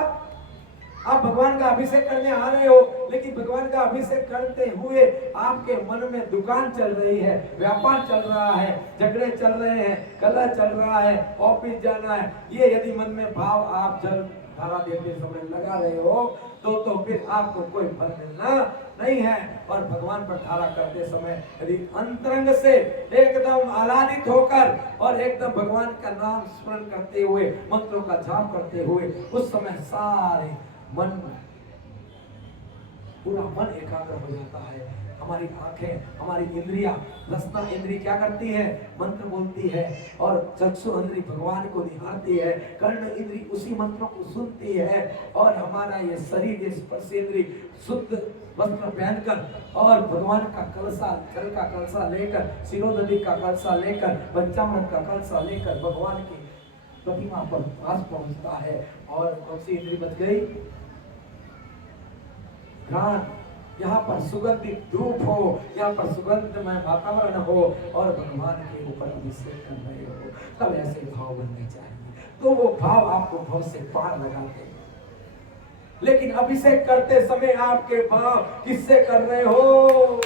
आप भगवान का अभिषेक करने आ रहे हो, लेकिन भगवान का अभिषेक करते हुए आपके मन में दुकान चल रही है, व्यापार चल रहा है, झगड़े चल रहे हैं, कलह चल रहा है, ऑफिस जाना है, ये यदि मन में भाव आप जल धारा देते समय लगा रहे हो तो फिर आपको कोई फल मिलना नहीं है। और भगवान पर धारा करते समय यदि अंतरंग से एकदम आह्लादित होकर और एकदम भगवान का नाम स्मरण करते हुए, मंत्रों का जाप करते हुए, उस समय सारे मन, पूरा मन एकाग्र हो जाता है। हमारी आंखें, हमारी इंद्रियां, रसना इंद्री क्या करती है? मंत्र बोलती है, और चक्षु इंद्री भगवान को निहारती है, कर्ण इंद्री उसी मंत्रों को सुनती है, और हमारा ये शरीर, ये स्पर्श इंद्री शुद्ध वस्त्र पहनकर और भगवान का कलशा, जल का कलशा लेकर, शिरोदधि का कलशा लेकर, पंचामृत का कलशा लेकर भगवान की प्रतिमा पर पास पहुंचता है। और कौन सी इंद्री बच गई? घ्राण। यहाँ पर सुगंधित धूप हो, यहाँ पर सुगंधमय वातावरण हो, और भगवान के ऊपर अभिषेक कर रहे हो, तब ऐसे भाव बनने चाहिए। तो वो भाव आपको भव से पार लगाते हैं। लेकिन अभिषेक करते समय आपके भाव किससे कर रहे हो?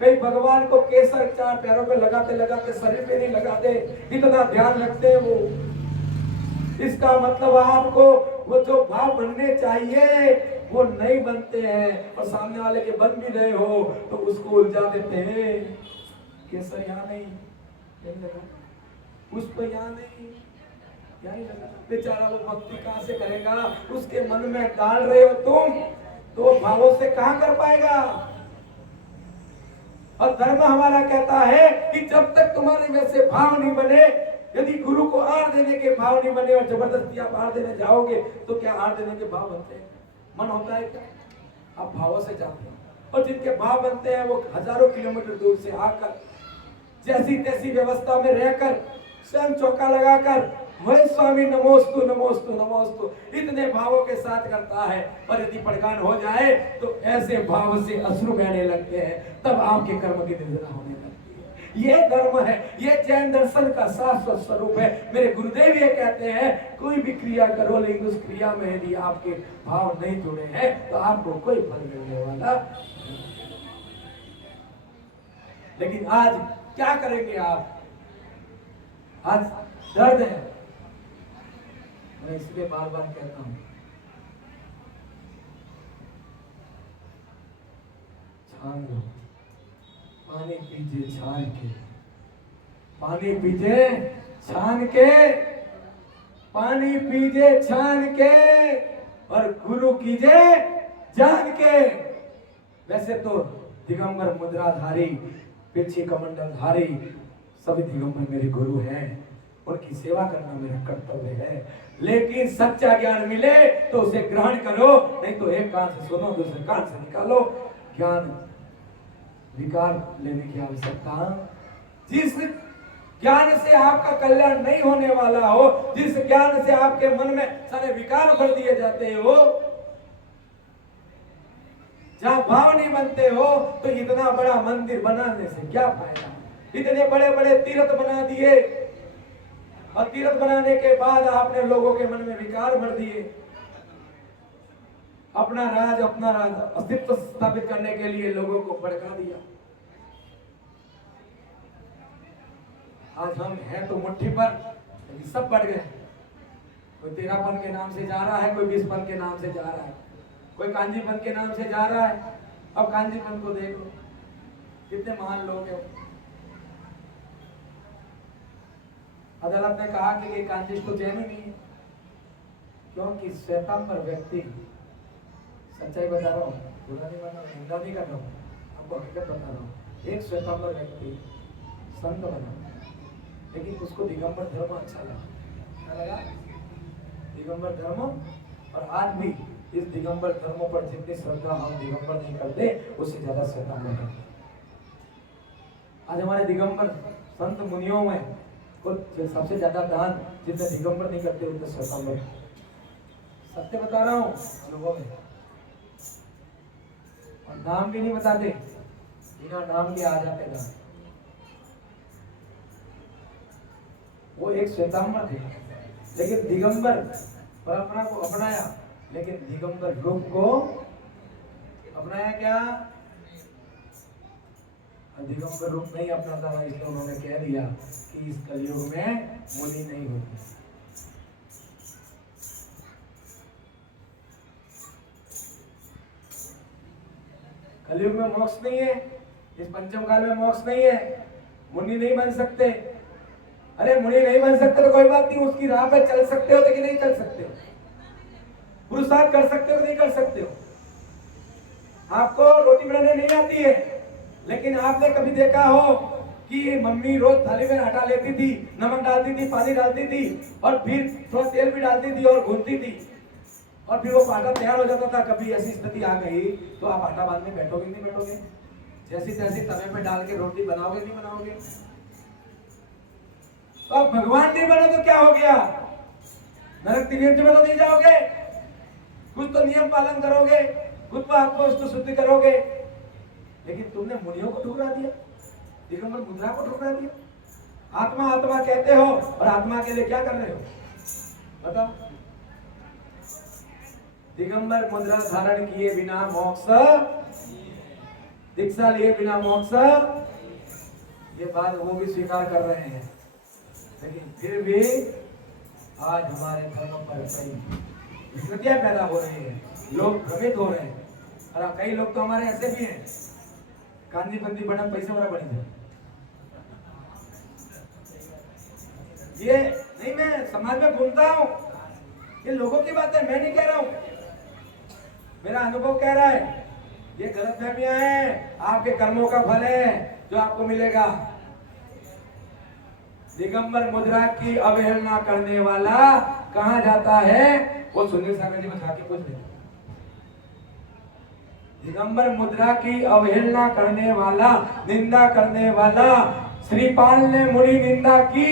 कई भगवान को केसर चार पैरों पे लगाते लगाते शरीर पे नहीं लगाते, इतना ध्यान रखते हैं वो। इसका मतलब आपको वो जो भाव बनने चाहिए वो नहीं बनते हैं, और सामने वाले के बन भी रहे हो तो उसको उलझा देते हैं। केसर यहाँ नहीं लगा, पुष्प यहाँ नहीं, यही लगा। बेचारा वो भक्ति कहाँ से करेगा? उसके मन में डाल रहे हो तुम, तो भावों से कहाँ कर पाएगा? और धर्म हमारा कहता है कि जब तक तुम्हारे में से भाव नहीं बने, यदि गुरु को आहार देने के भाव नहीं बने और जबरदस्ती आप आहार देने जाओगे तो क्या आहार देने के भाव बनते हैं? मन होता है क्या? आप भावों से जाते हैं, और जिनके भाव बनते हैं वो हजारों किलोमीटर दूर से आकर जैसी तैसी व्यवस्था में रहकर स्वयं चौका लगाकर वही स्वामी नमोस्तु नमोस्तु नमोस्तु इतने भावों के साथ करता है। और यदि पड़गान हो जाए तो ऐसे भाव से अश्रु बहने लगते हैं, तब आपके कर्म की निर्जरा होने लगती है। ये धर्म है, ये जैन दर्शन का शाश्वत स्वरूप है। मेरे गुरुदेव ये कहते हैं कोई भी क्रिया करो, लेकिन उस क्रिया में यदि आपके भाव नहीं जुड़े हैं तो आपको कोई फल मिलने वाला नहीं। लेकिन आज क्या करेंगे आप? आज दर्द है, मैं इसलिए बार बार कहता हूं, छान लो, पानी पीजिए छान के, पानी पीजिए छान के, पानी पीजिए छान के, और गुरु कीजिए जान के। वैसे तो दिगंबर मुद्राधारी, पीछे कमंडलधारी सभी दिगंबर मेरे गुरु हैं, उनकी सेवा करना मेरा कर्तव्य है। लेकिन सच्चा ज्ञान मिले तो उसे ग्रहण करो, नहीं तो एक कान से सुनो दूसरे कान से निकालो। ज्ञान विकार लेने की आवश्यकता, जिस ज्ञान से आपका कल्याण नहीं होने वाला हो, जिस ज्ञान से आपके मन में सारे विकार भर दिए जाते हो, जहां भाव नहीं बनते हो, तो इतना बड़ा मंदिर बनाने से क्या फायदा? इतने बड़े बड़े तीर्थ बना दिए, और तीर्थ बनाने के बाद आपने लोगों के मन में विकार भर दिए। अपना राज अस्तित्व स्थापित करने के लिए लोगों को भड़का दिया। आज हम हैं तो मुट्ठी पर, लेकिन सब बढ़ गए। कोई 13पन के नाम से जा रहा है, कोई 20पन के नाम से जा रहा है, कोई कांजीपन के नाम से जा रहा है। अब कांजीपन को देखो, कितने महान लोग हैं। अदालत ने कहा कि ये कांजिश तो जैन ही नहीं है, क्योंकि श्वेतांबर व्यक्ति, सच्चाई बता रहा हूँ, बुरा नहीं बना, निंदा नहीं कर रहा हूँ, आपको हकीकत बता रहा हूँ। एक श्वेतांबर व्यक्ति संत बना, लेकिन उसको दिगंबर धर्म अच्छा लगा। क्या लगा? दिगंबर धर्म। और आज भी इस दिगंबर धर्म पर जितनी श्रद्धा हम दिगंबर नहीं करते, उससे ज्यादा श्वेतांबर करते। आज हमारे दिगंबर संत मुनियों में सबसे ज्यादा दान जितने दिगंबर नहीं करते उतने श्वेतांबर। सत्य बता रहा हूँ, अनुभव है। और नाम भी नहीं बताते, बिना नाम के आ जाते दान। वो एक श्वेतांबर थे, लेकिन दिगंबर परंपरा को अपनाया, लेकिन दिगंबर रूप को अपनाया क्या? दिगंबर रूप नहीं अपनाता था, इसलिए उन्होंने कह दिया कि इस कलयुग में मुनि नहीं होते। कलयुग में मोक्ष नहीं है, इस पंचम काल में मोक्ष नहीं है, मुनि नहीं बन सकते। अरे मुनि नहीं बन सकते तो कोई बात नहीं, उसकी राह पे चल सकते हो लेकिन नहीं चल सकते हो। पुरुषार्थ कर सकते हो नहीं कर सकते हो। आपको रोटी बनाने नहीं आती है, लेकिन आपने कभी देखा हो कि मम्मी रोज थाली में आटा लेती थी, नमक डालती थी, पानी डालती थी, और फिर थोड़ा तेल भी डालती थी और भूनती थी, और फिर वो आटा तैयार हो जाता था। कभी ऐसी स्थिति आ गई तो आप आटा बांधने बैठोगे नहीं बैठोगे? जैसी तैसी तवे पे डाल के रोटी बनाओगे नहीं बनाओगे? तो आप भगवान नहीं बनो तो क्या हो गया? नरक त्रिनेत्र में तो नहीं जाओगे? कुछ तो नियम पालन करोगे, खुद को आत्मविश्वास शुद्ध करोगे। लेकिन तुमने मुनियों को ठुकरा दिया, दिगंबर मुद्रा को ठुकरा दिया। आत्मा आत्मा कहते हो और आत्मा के लिए क्या कर रहे हो बताओ? दिगंबर मुद्रा धारण किए बिना मोक्ष, दीक्षा लिए बिना मोक्ष, ये बात वो भी स्वीकार कर रहे हैं। लेकिन फिर भी आज हमारे धर्म पर कई विकृतियां पैदा हो रही है, लोग भ्रमित हो रहे हैं। और कई लोग तो हमारे ऐसे भी हैं, कांदी बंदी बना पैसे वाला बनी जाए। ये नहीं, मैं समाज में घूमता हूँ, ये लोगों की बात है, मैं नहीं कह रहा हूँ, मेरा अनुभव कह रहा है। ये गलतफहमियां हैं, आपके कर्मों का फल है जो आपको मिलेगा। दिगंबर मुद्रा की अवहेलना करने वाला कहाँ जाता है? वो सुनील सागर जी को जाके पूछ ले। दिगंबर मुद्रा की अवहेलना करने वाला, निंदा करने वाला, श्रीपाल ने मुनि निंदा की,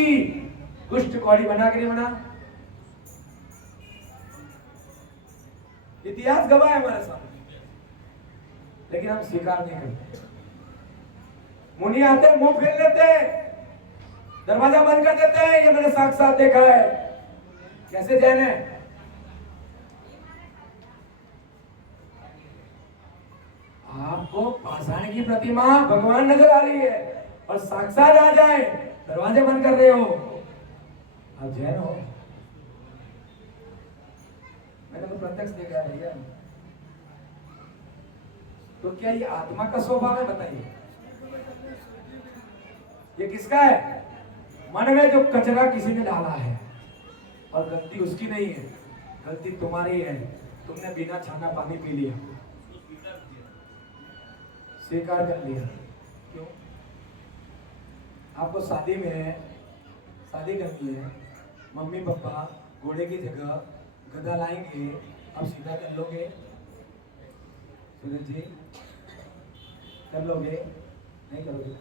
दुष्ट कौड़ी बना के नहीं बना? इतिहास गवाह है हमारे सामने, लेकिन हम स्वीकार नहीं करते। मुनि आते मुंह फेर लेते, दरवाजा बंद कर देते हैं, ये मैंने साक्षात देखा है। कैसे जैन है? आपको पाषाण की प्रतिमा भगवान नजर आ रही है और साक्षात आ जाए, दरवाजे बंद कर रहे हो, आप जैन हो? मैंने तो प्रत्यक्ष देखा है भैया। तो क्या ये आत्मा का स्वभाव है? बताइए, ये किसका है? मन में जो कचरा किसी ने डाला है, और गलती उसकी नहीं है, गलती तुम्हारी है। तुमने बिना छाना पानी पी लिया, स्वीकार कर लिया। क्यों? आपको शादी में शादी करनी है, मम्मी पापा घोड़े की जगह गधा लाएंगे, आप सीधा कर लोगे? सूरज जी कर लोगे? नहीं करोगे।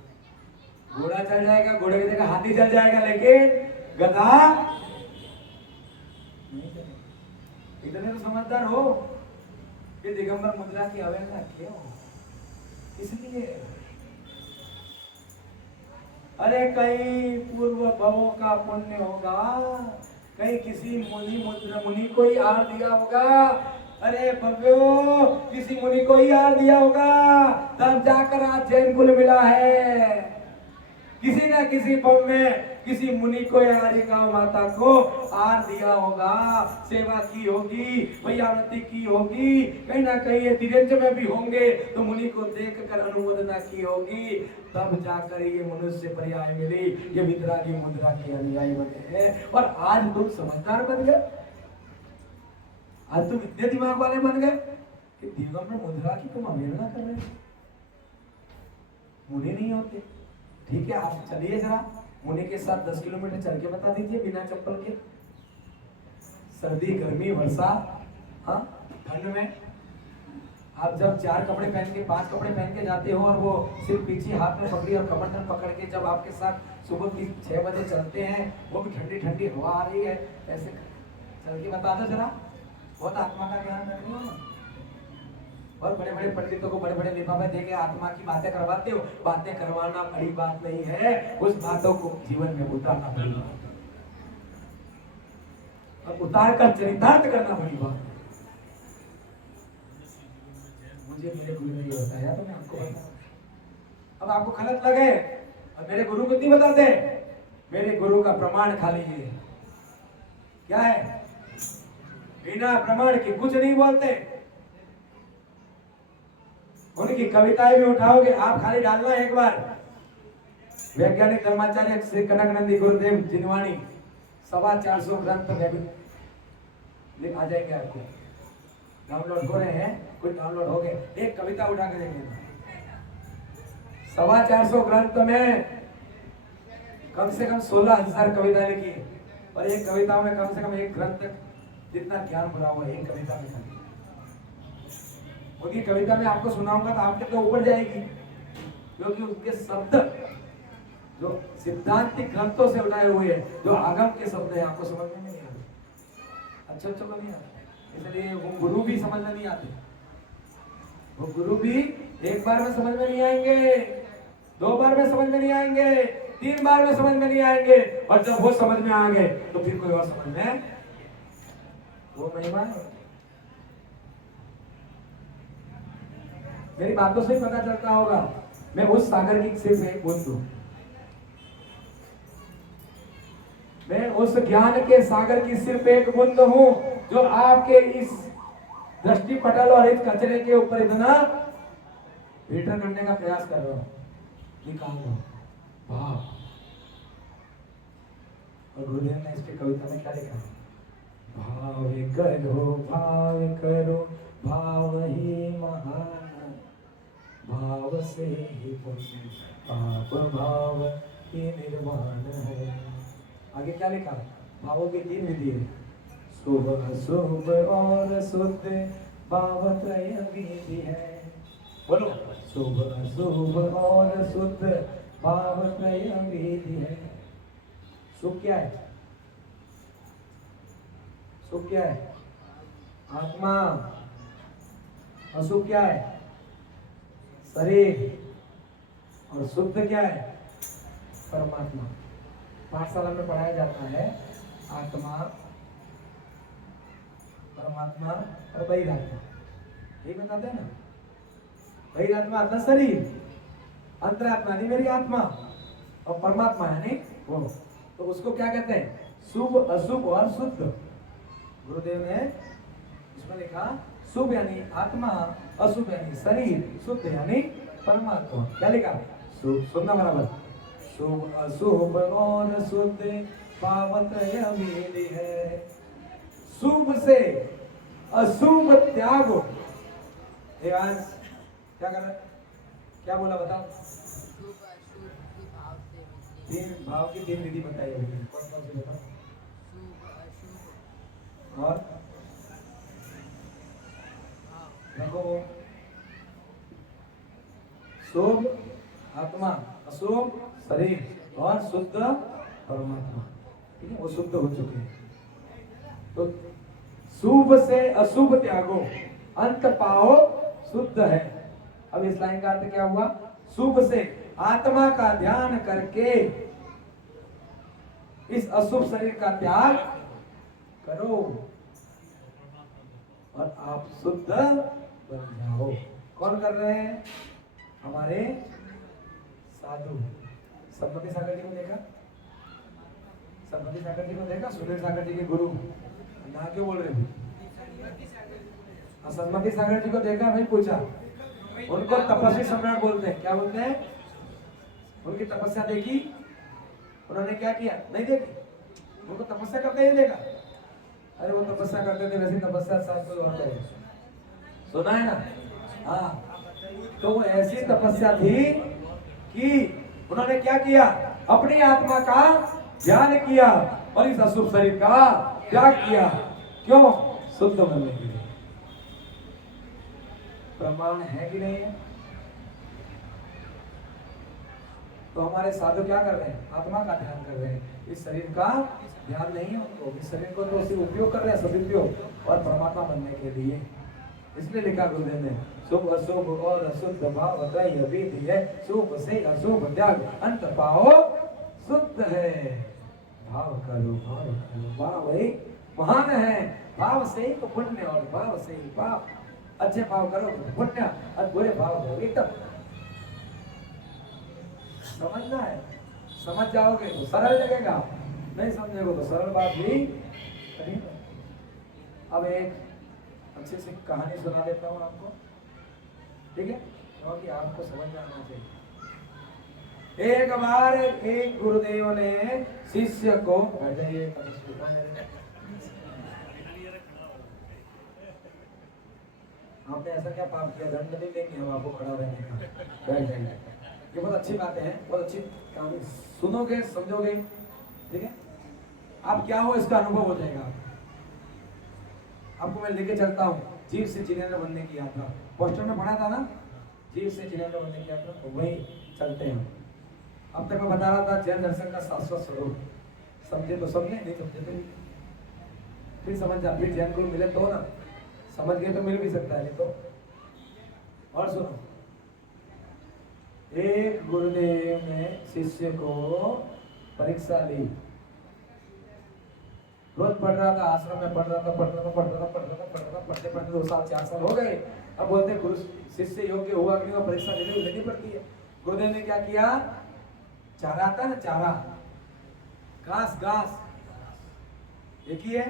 घोड़ा चल जाएगा, घोड़े की जगह हाथी चल जाएगा, लेकिन गधा नहीं चलेगा। इतने तो समझदार हो कि दिगंबर मुद्रा की अवहेलना क्यों? इसलिए अरे कहीं पूर्व भवों का पुण्य होगा, कहीं किसी मुनि को ही हार दिया होगा। अरे भव्यो, किसी मुनि को ही हार दिया होगा, तब जाकर आज जैन कुल मिला है। किसी ना किसी पव में किसी मुनि को या गाँव माता को हार दिया होगा, सेवा की होगी, भैयावृत्ति की होगी, कहीं ना कहीं ये तिरंज में भी होंगे तो मुनि को देख कर अनुमोदना की होगी, तब जाकर ये मनुष्य पर्याय मिली, ये वितरागी मुद्रा के अनुयायी बने हैं। और आज तुम समझदार बन गए, आज तुम इतने दिमाग वाले बन गए कि दिगंबर मुद्रा की तुम अवहेलना कर रहे हो। मुनि नहीं होते, ठीक है, आप चलिए जरा मुनि के साथ 10 किलोमीटर चल के बता दीजिए, बिना चप्पल के। सर्दी, गर्मी, वर्षा, हाँ, ठंड में आप जब 4 कपड़े पहन के 5 कपड़े पहन के जाते हो, और वो सिर्फ पीछे हाथ में पकड़ी और कमर पकड़ के जब आपके साथ सुबह की 6 बजे चलते हैं, वो भी ठंडी ठंडी हवा आ रही है, ऐसे चल के बता दो जरा। बहुत आत्मा का ज्ञान रख रहे हो, और बड़े बड़े पंडितों को बड़े बड़े लिफाफे देके आत्मा की बातें करवाते हो। बातें करवाना बड़ी बात नहीं है, उस बातों को जीवन में उतारना बड़ी बात है, और उतार कर चरितार्थ करना बड़ी बात है। मुझे मेरे गुरु ने ये बताया तो मैं आपको बताऊं। अब आपको गलत लगे और मेरे गुरु को नहीं बताते, मेरे गुरु का प्रमाण खाली है। क्या है? बिना प्रमाण के कुछ नहीं बोलते। उनकी कविताएं भी उठाओगे आप, खाली डालना एक बार, वैज्ञानिक धर्माचार्य श्री कनकनंदी गुरुदेव जिनवाणी 450 ग्रंथ में आ जाएंगे आपको। डाउनलोड हो रहे हैं, कुछ डाउनलोड हो गए, एक कविता उठा कर देंगे। 450 ग्रंथ में कम से कम 16,000 कविता लिखी, और एक कविता में कम से कम एक ग्रंथ जितना ज्ञान भरा हुआ एक कविता में। उनकी कविता में आपको सुनाऊंगा तो आपके तो ऊपर जाएगी, क्योंकि उनके शब्द जो सिद्धांतिक ग्रंथों से उठाए हुए हैं, जो आगम के शब्द हैं, आपको समझ में नहीं आते, अच्छा को नहीं आते। इसलिए वो गुरु भी समझ में नहीं आते, वो गुरु भी एक बार में समझ में नहीं आएंगे, 2 बार में समझ में नहीं आएंगे, 3 बार में समझ में नहीं आएंगे, और जब वो समझ में आएंगे तो फिर कोई और समझ में, वो महिमा है। मेरी बातों से पता चलता होगा मैं उस सागर की सिर्फ एक बूंद हूं, मैं उस ज्ञान के सागर की सिर्फ एक बूंद हूं, जो आपके इस दृष्टि पटल और इस कचरे के ऊपर इतना फिल्टर करने का प्रयास कर रहा हूं। निकाल दो भाव। और गुरुदेव ने इसकी कविता में क्या लिखा? भाव करो भाव ही महान, भाव से ही पुण्य, पाप भाव ही निर्वाण है। आगे क्या लिखा? भावों की 3 विधि है। शुभ अशुभ और शुद्ध भाव त्रय विधि है। बोलो, शुभ अशुभ और शुद्ध भाव त्रय विधि है। शुभ क्या है? शुभ क्या है? आत्मा। अशुभ क्या है? शरीर। और शुद्ध क्या है? परमात्मा। पाठशाला में पढ़ाया जाता है आत्मा, परमात्मा और बहिरात्मा, ये बताते हैं ना। बहिरात्मा आत्मा शरीर, अंतरात्मा नहीं मेरी आत्मा, और परमात्मा है नहीं वो। तो उसको क्या कहते हैं? शुभ अशुभ और शुद्ध। गुरुदेव ने इसमें लिखा शुभ यानी आत्मा, अशुभ यानी शरीर, शुद्ध यानी परमात्मा। क्या लिखा? सुनना बराबर। शुभ अशुभ और शुद्ध पावत्रय विधि है। शुभ से अशुभ त्यागो। देवांश क्या कर रहा है? क्या बोला बताओ? शुभ अशुभ की भाव से विधि। 3 भाव की 3 विधि बताई है। कौन कौन सी बताओ? शुभ अशुभ और भाव। देखो, शुभ आत्मा, अशुभ शरीर और शुद्ध परमात्मा। ठीक है, वो शुद्ध हो चुके हैं। तो शुभ से अशुभ त्यागो, अंत पाओ शुद्ध है। अब इस लाइन का अर्थ क्या हुआ? शुभ से आत्मा का ध्यान करके इस अशुभ शरीर का त्याग करो और आप शुद्ध बन जाओ। कौन कर रहे हैं? हमारे साधु। संपत्ति सागर जी को देखा? संपत्ति सागर जी को देखा? सुनील सागर जी के गुरु ना क्यों बोल रहे थे? संपत्ति सागर जी को देखा? भाई पूछा। उनको तपस्वी सम्राट बोलते हैं। क्या बोलते हैं? उनकी तपस्या देखी? उन्होंने क्या किया? नहीं देखी। उनको तपस्या करते ही देखा? अरे वो तपस्या करते थे वैसी तपस्या साथ कोई और करे। सुना है ना? हाँ, तो वो ऐसी तपस्या थी कि उन्होंने क्या किया? अपनी आत्मा का ध्यान किया और इस अशुभ शरीर का त्याग किया। क्यों? शुद्ध बनने के लिए। प्रमाण है कि नहीं है? तो हमारे साधु क्या कर रहे हैं? आत्मा का ध्यान कर रहे हैं। इस शरीर का ध्यान नहीं है उनको। इस शरीर को तो सिर्फ उपयोग कर रहे हैं, सदुपयोग, और परमात्मा बनने के लिए। इसलिए लिखा गुरुदेव ने, शुभ अशुभ और अशुद्ध भाव त्रय विधि है। शुभ से अशुभ त्याग, अंत पाओ शुद्ध है। भाव करो, भाव करो। भाव ही महान है। भाव से ही तो पुण्य, और भाव से ही पाप। अच्छे भाव करो तो पुण्य, और बुरे भाव करोगे तब। समझना है। समझ जाओगे तो सरल लगेगा, नहीं समझेगो तो सरल बात भी नहीं। अब एक अच्छी सी कहानी सुना देता हूँ आपको, ठीक है? क्योंकि आपको समझ में आना चाहिए। एक बार एक गुरुदेव ने शिष्य को, आपने ऐसा क्या पाप किया? दंड नहीं देंगे हम आपको खड़ा रहने का। बैठ जाइए। ये बहुत अच्छी बातें हैं, बहुत अच्छी कहानी। सुनोगे, समझोगे, ठीक है? आप क्या हो इसका अनुभव हो जाएगा। आपको मैं लेके चलता हूँ जीव से जिनेन्द्र बनने की यात्रा। पोस्टर में पढ़ा था ना, जीव से जिनेन्द्र बनने की यात्रा, तो वही चलते हैं। अब तक मैं बता रहा था जैन दर्शन का शाश्वत स्वरूप। समझे तो समझे, नहीं समझे तो फिर समझ जा। फिर जैन गुरु मिले तो ना, समझ गए तो मिल भी सकता है, नहीं तो। और सुनो, एक गुरुदेव ने शिष्य को परीक्षा ली। रोज पढ़ रहा था, आश्रम में पढ़ रहा था, पढ़ते 2 साल 4 साल हो गए। अब बोलते गुरु शिष्य योग्य हुआ कि नहीं, परीक्षा लेनी पड़ती है। गुरुदेव ने क्या किया? चारा आता ना, चारा, घास, घास एक ही है,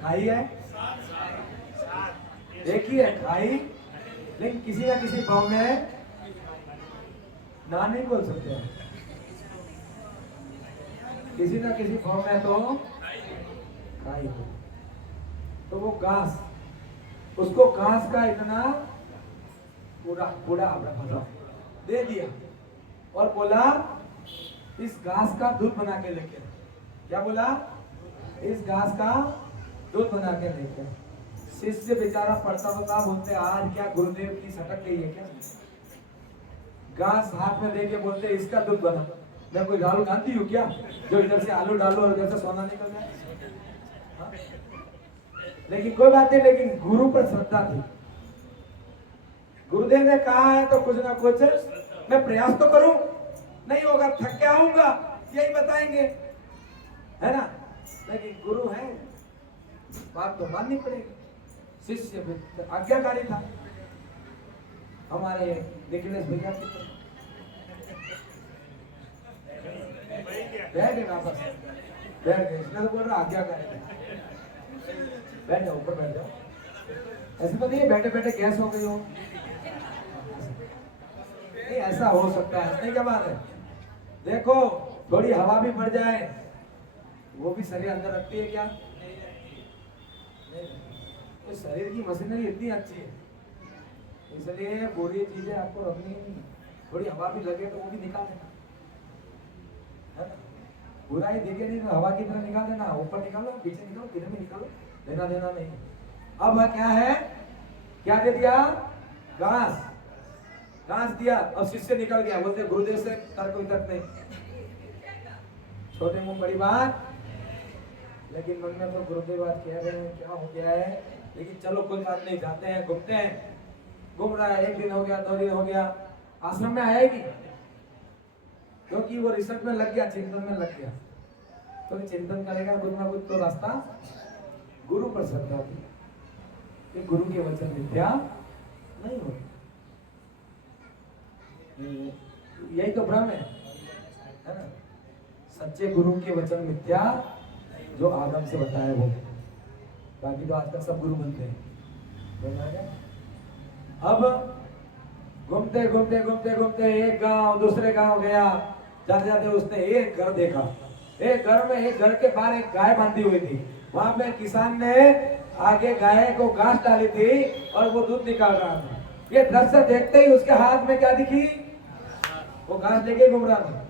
खाई है, एक ही है खाई, लेकिन किसी ना किसी भाव में ना नहीं बोल सकते हैं। किसी ना किसी फॉर्म में तो खाई हो। तो वो घास, उसको घास का इतना पूरा दे दिया और बोला इस घास का दूध बना के लेके। क्या बोला? इस घास का दूध बना के लेके। शिष्य बेचारा पढ़ता होता, बोलते आज क्या गुरुदेव की सटक गई है क्या? घास हाथ में देके बोलते इसका दूध बना। मैं कोई राहुल गांधी हूँ क्या जो इधर से आलू डालो और इधर से सोना निकल जाए? हाँ? लेकिन कोई बात नहीं, लेकिन गुरु पर श्रद्धा थी। गुरुदेव ने कहा है तो कुछ ना कुछ मैं प्रयास तो करूं, नहीं होगा थक के आऊंगा, यही बताएंगे, है ना? लेकिन गुरु है, बात तो माननी पड़ेगी। शिष्य भी आज्ञाकारी था हमारे निखिलेश भैया की तरह। बैठ गए वापस, बैठ गए, इसलिए तो बोल रहा आज्ञाकारी। बैठ जाओ, ऊपर बैठ जाओ। ऐसे तो नहीं है बैठे बैठे गैस हो गई हो, नहीं ऐसा हो सकता है, नहीं क्या बात है? देखो थोड़ी हवा भी बढ़ जाए, वो भी शरीर अंदर रखती है क्या? नहीं। तो शरीर की मशीनरी इतनी अच्छी है, इसलिए बुरी चीजें आपको रखनी ही नहीं। थोड़ी हवा भी लगे तो वो भी निकाल देना, है ना? बुराई दिखे नहीं तो हवा की तरह निकाल देना, ऊपर निकालो, पीछे निकालो, किधर भी निकालो, लेना देना नहीं। अब क्या है, क्या दे दिया? घास, घास दिया। अब शिष्य निकल गया, बोलते गुरुदेव से तर्क वितर्क नहीं, छोटे मुंह बड़ी बात। लेकिन मन में तो गुरुदेव बात कह रहे हैं, क्या हो गया है? लेकिन चलो कोई बात नहीं, जाते हैं, घूमते हैं। घूम रहा है, एक दिन हो गया, 2 दिन हो गया, आश्रम में आया ही नहीं, क्योंकि वो रिसर्च में लग गया, चिंतन में लग गया। तो चिंतन करेगा कुछ ना कुछ तो रास्ता। गुरु पर श्रद्धा थी कि गुरु के वचन मिथ्या नहीं होते। यही तो भ्रम है ना? सच्चे गुरु के वचन मिथ्या, जो आगम से बताया वो। बाकी तो आजकल सब गुरु बनते हैं। अब घूमते घूमते घूमते घूमते एक गांव दूसरे गांव गया, जाते जाते उसने एक घर देखा। एक घर में, एक घर के बाहर एक गाय बांधी हुई थी। वहां पे किसान ने आगे गाय को घास डाली थी और वो दूध निकाल रहा था। ये दृश्य देखते ही उसके हाथ में क्या दिखी? वो घास लेके घूम रहा था।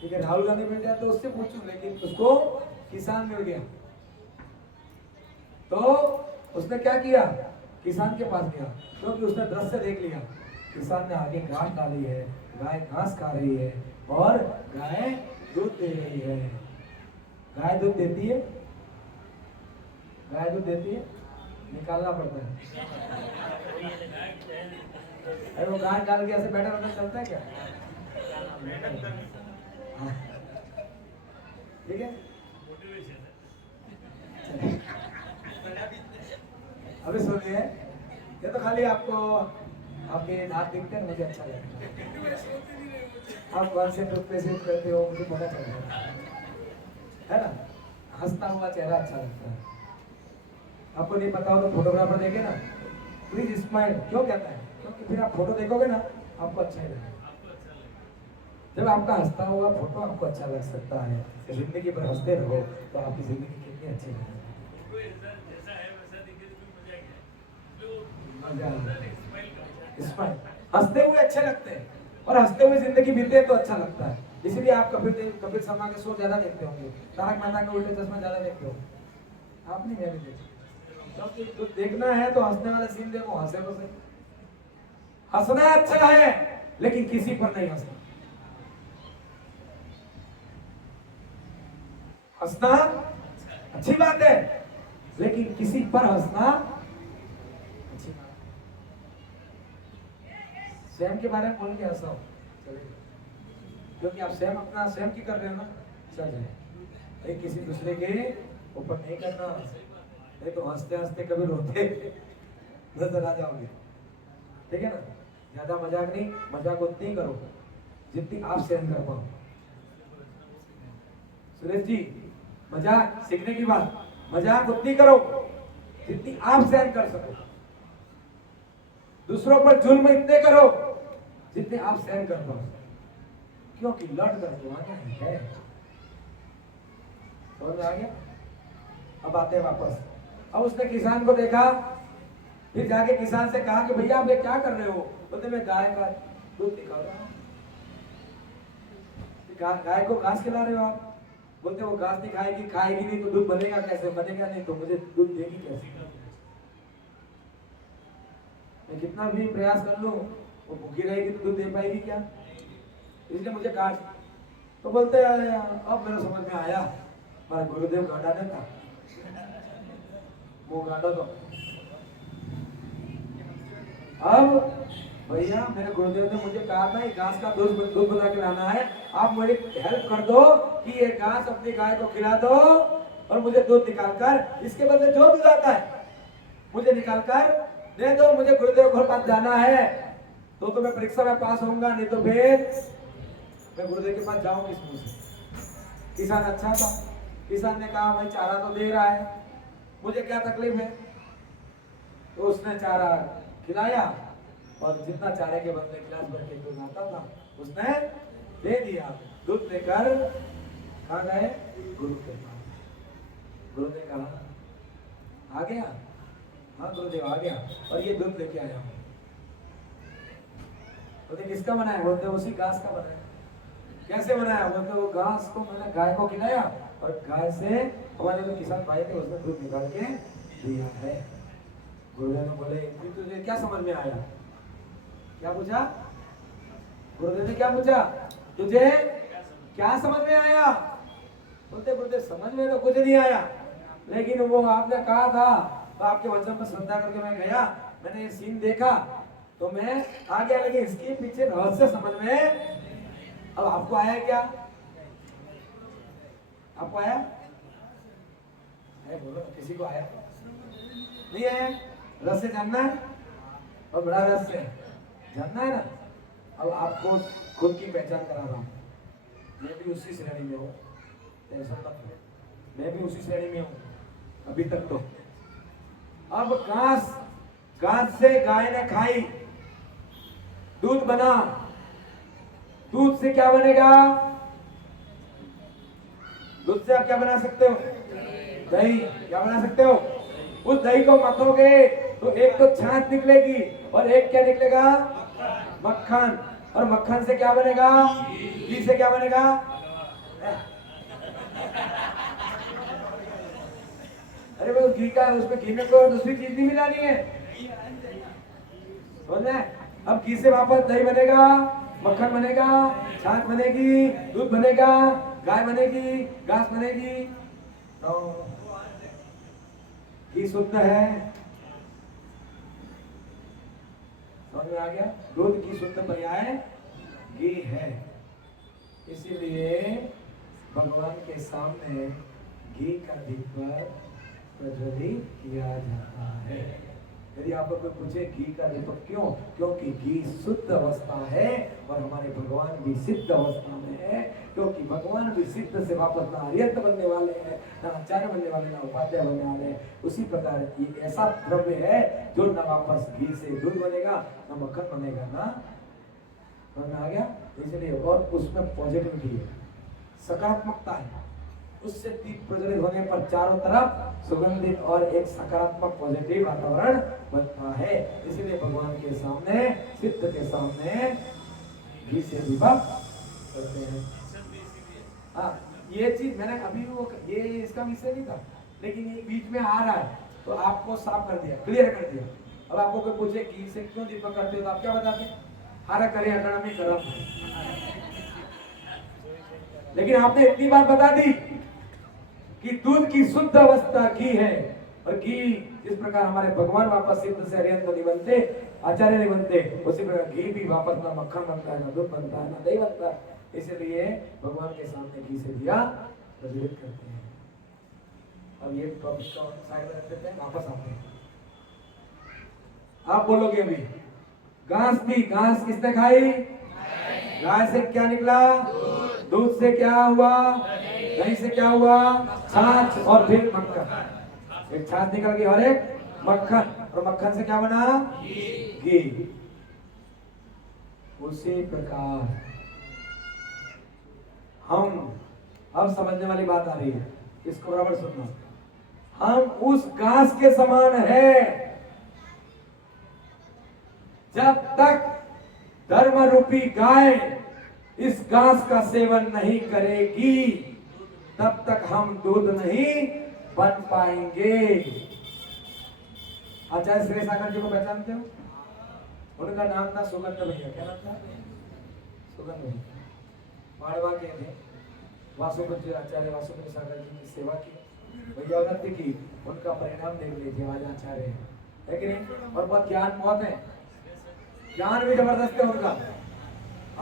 ठीक है, राहुल गांधी मिल जाए तो उससे पूछूं, लेकिन उसको किसान मिल गया। तो उसने क्या किया? किसान के पास गया, क्योंकि उसने दृश्य देख लिया। किसान ने आगे घास डाली है, गाय घास खा रही है और गाय दूध दे रही है। गाय दूध देती है, गाय दूध देती है, निकालना पड़ता है। अरे वो गाय डाल के ऐसे बैठा बैठा चलता है क्या? ठीक है, अभी सुनिए, ये तो खाली आपको आपके दांत दिखते हैं, मुझे अच्छा लगता है। आप कौन से टूथपेस्ट यूज करते हो मुझे पता चलता है ना? हंसता हुआ चेहरा अच्छा लगता है। आपको नहीं पता हो तो फोटोग्राफर देखे ना, प्लीज स्माइल, क्यों कहता है? क्योंकि फिर आप फोटो देखोगे ना, आपको अच्छा ही लगेगा। जब आपका हंसता हुआ फोटो आपको अच्छा लग सकता है, तो जिंदगी भर हंसते रहो तो आपकी जिंदगी कितनी अच्छी लगेगी। हंसते हुए अच्छे लगते हैं, और हंसते हुए जिंदगी बीते तो अच्छा लगता है। इसलिए आप कपिल शर्मा के शो ज्यादा देखते होंगे, तारक मेहता के उल्टे चश्मा ज्यादा देखते हो। आप नहीं, मैंने देखा। तो देखना है तो हंसने वाला सीन देखो, हंसे बसे। हंसना अच्छा है, लेकिन किसी पर नहीं हंसना। हंसना अच्छी बात है, लेकिन किसी पर हंसना अच्छी बात। स्वयं के बारे में बोल के हंसाओ चलेगा, क्योंकि आप स्वयं अपना स्वयं की कर रहे हो ना, चल जाए। किसी दूसरे के ऊपर नहीं करना, नहीं तो हंसते हंसते कभी रोते नजर आ जाओगे। ठीक है ना? ज्यादा मजाक नहीं, मजाक उतनी करो जितनी आप सहन कर पाओ। सुरेश जी, मजाक सीखने की बात, मजाक उतनी करो जितनी आप सहन कर सको। दूसरों पर जुल्म इतने करो जितने आप सहन कर पाओ, क्योंकि लड़ कर जमाना है। समझ आ गया? अब आते हैं वापस। अब उसने किसान को देखा, फिर जाके किसान से कहा कि भैया आप ये क्या कर रहे हो? बोलते मैं गाय का दूध निकाल रहा हूं। गाय को घास खिला रहे हो आप? बोलते वो घास नहीं खाएगी, खाएगी नहीं तो दूध बनेगा कैसे, बनेगा नहीं तो मुझे दूध देगी कैसे। मैं कितना भी प्रयास कर लूं वो भूखी रहेगी तो दूध दे पाएगी क्या, इसलिए मुझे काट। तो बोलते हैं अब मेरे समझ में आया, हमारा गुरुदेव गाड़ा ने था, वो गाड़ा तो अब भैया मेरे गुरुदेव ने मुझे कहा था ये घास का दूध दूध बना के लाना है, आप मुझे हेल्प कर दो कि ये घास अपनी गाय को खिला दो और मुझे दूध निकाल कर, इसके बदले जो दूध आता है मुझे निकाल कर दे दो, मुझे गुरुदेव घर पास जाना है, तो मैं परीक्षा में पास होऊंगा, नहीं तो फिर मैं गुरुदेव के पास जाऊं किस मुंह से। किसान अच्छा था, किसान ने कहा भाई चारा तो दे रहा है, मुझे क्या तकलीफ है, तो उसने चारा खिलाया और जितना चारे के बदले गिलास भर के दूध आता था उसने दे दिया। दूध लेकर कहाँ गए, गुरु के पास। गुरु ने कहा आ गया, हाँ गुरुदेव आ गया, और ये दूध लेके आया हूँ। बोलते किसका बनाया, बोलते उसी घास का बनाया। कैसे बनाया, बोलते वो घास को मैंने गाय को खिलाया और गाय से हमारे जो किसान भाई थे उसने दूध निकाल के दिया है। गुरुदेव ने बोले तुझे क्या समझ में आया, क्या पूछा, गुरुदेव ने क्या पूछा, तुझे क्या समझ में आया। बोलते गुरुदेव समझ में तो कुछ नहीं आया, लेकिन वो आपने कहा था तो आपके वचन पर श्रद्धा करके मैं गया, मैंने ये सीन देखा तो मैं आ गया, लेकिन इसके पीछे रहस्य समझ में। अब आपको आया क्या, आपको आया है, बोलो किसी को आया नहीं आया, रहस्य जानना है और बड़ा रहस्य जानना है ना। अब आपको खुद की पहचान करा रहा हूँ, मैं भी उसी श्रेणी में हूँ, टेंशन मत लो, मैं भी उसी श्रेणी में हूँ अभी तक तो। अब घास से गाय ने खाई, दूध बना, दूध से क्या बनेगा, दूध से आप क्या बना सकते हो, दही, क्या बना सकते हो। उस दही को मथोगे तो एक तो छाछ निकलेगी और एक क्या निकलेगा, मक्खन, और मक्खन से क्या बनेगा, घी से क्या बनेगा। अरे वो घी का, उसमें घी में कोई दूसरी चीज नहीं मिलानी है, बोल रहे अब घी से वापस दही बनेगा, मक्खन बनेगा, छाछ बनेगी, दूध बनेगा, गाय बनेगी, घास बनेगी। तो घी शुद्ध है, समझ में आ गया, दूध की शुद्ध पर्याय घी है, इसीलिए भगवान के सामने घी का दीप प्रज्वलित किया जाता है। यदि आपको कोई पूछे घी का दीपक क्यों, क्योंकि घी शुद्ध अवस्था है और हमारे भगवान भी सिद्ध अवस्था में है, क्योंकि भगवान भी सिद्ध से वापस ना आर्यत बनने वाले हैं, ना आचार्य बनने वाले, ना उपाध्याय बनने वाले हैं। उसी प्रकार ये ऐसा द्रव्य है जो ना वापस घी से दूध बनेगा, ना मक्खन बनेगा, ना समझ में आ गया। इसलिए और उसमें पॉजिटिविटी है, सकारात्मकता है, उससे दीप प्रज्वलित होने पर चारों तरफ सुगंधित और एक सकारात्मक पॉजिटिव वातावरण बनता है। इसलिए भगवान के सामने, सिद्ध के सामने घी से दीपक करते हैं। हाँ, ये चीज मैंने अभी वो ये इसका विषय नहीं था, लेकिन ये बीच में आ रहा है तो आपको साफ कर दिया, क्लियर कर दिया। अब आपको कोई पूछे घी से क्यों दीपक करते हो तो आप क्या बताते, हरा करे अटामी गरम, लेकिन आपने इतनी बार बता दी कि दूध की शुद्ध अवस्था घी है, और घी जिस प्रकार हमारे भगवान वापस सिद्ध से अरिहंत नहीं बनते, आचार्य नहीं बनते, उसी प्रकार घी भी वापस ना मक्खन बनता है, ना दूध बनता है, ना दही बनता है। इसलिए भगवान के सामने घी से दिया प्रज्वलित करते हैं। अब ये टॉपिक को साइड में रख देते हैं, वापस आते हैं। आप बोलोगे अभी घास भी, घास किसने खाई, गाय से क्या निकला, दूध से क्या हुआ, दही से क्या हुआ, छाछ, और फिर मक्खन, एक छाछ निकल गई और एक मक्खन, और मक्खन से क्या बना, घी। उसी प्रकार हम, अब समझने वाली बात आ रही है, इसको बराबर सुनना, हम उस घास के समान है। जब तक धर्म रूपी गाय इस घास का सेवन नहीं करेगी, तब तक हम दूध नहीं बन पाएंगे। आचार्य श्री सागर जी को पहचानते हो? उनका नाम था सुगंध भैया। क्या नाम था? सुगंध भैया। माड़वा के थे। वासुपति आचार्य वासुपति सागर जी की सेवा की, भैया उन्नति की, उनका परिणाम देख लीजिए आज आचार्य है कि नहीं? और बहुत ज्ञान बहुत है, ज्ञान भी जबरदस्त है उनका।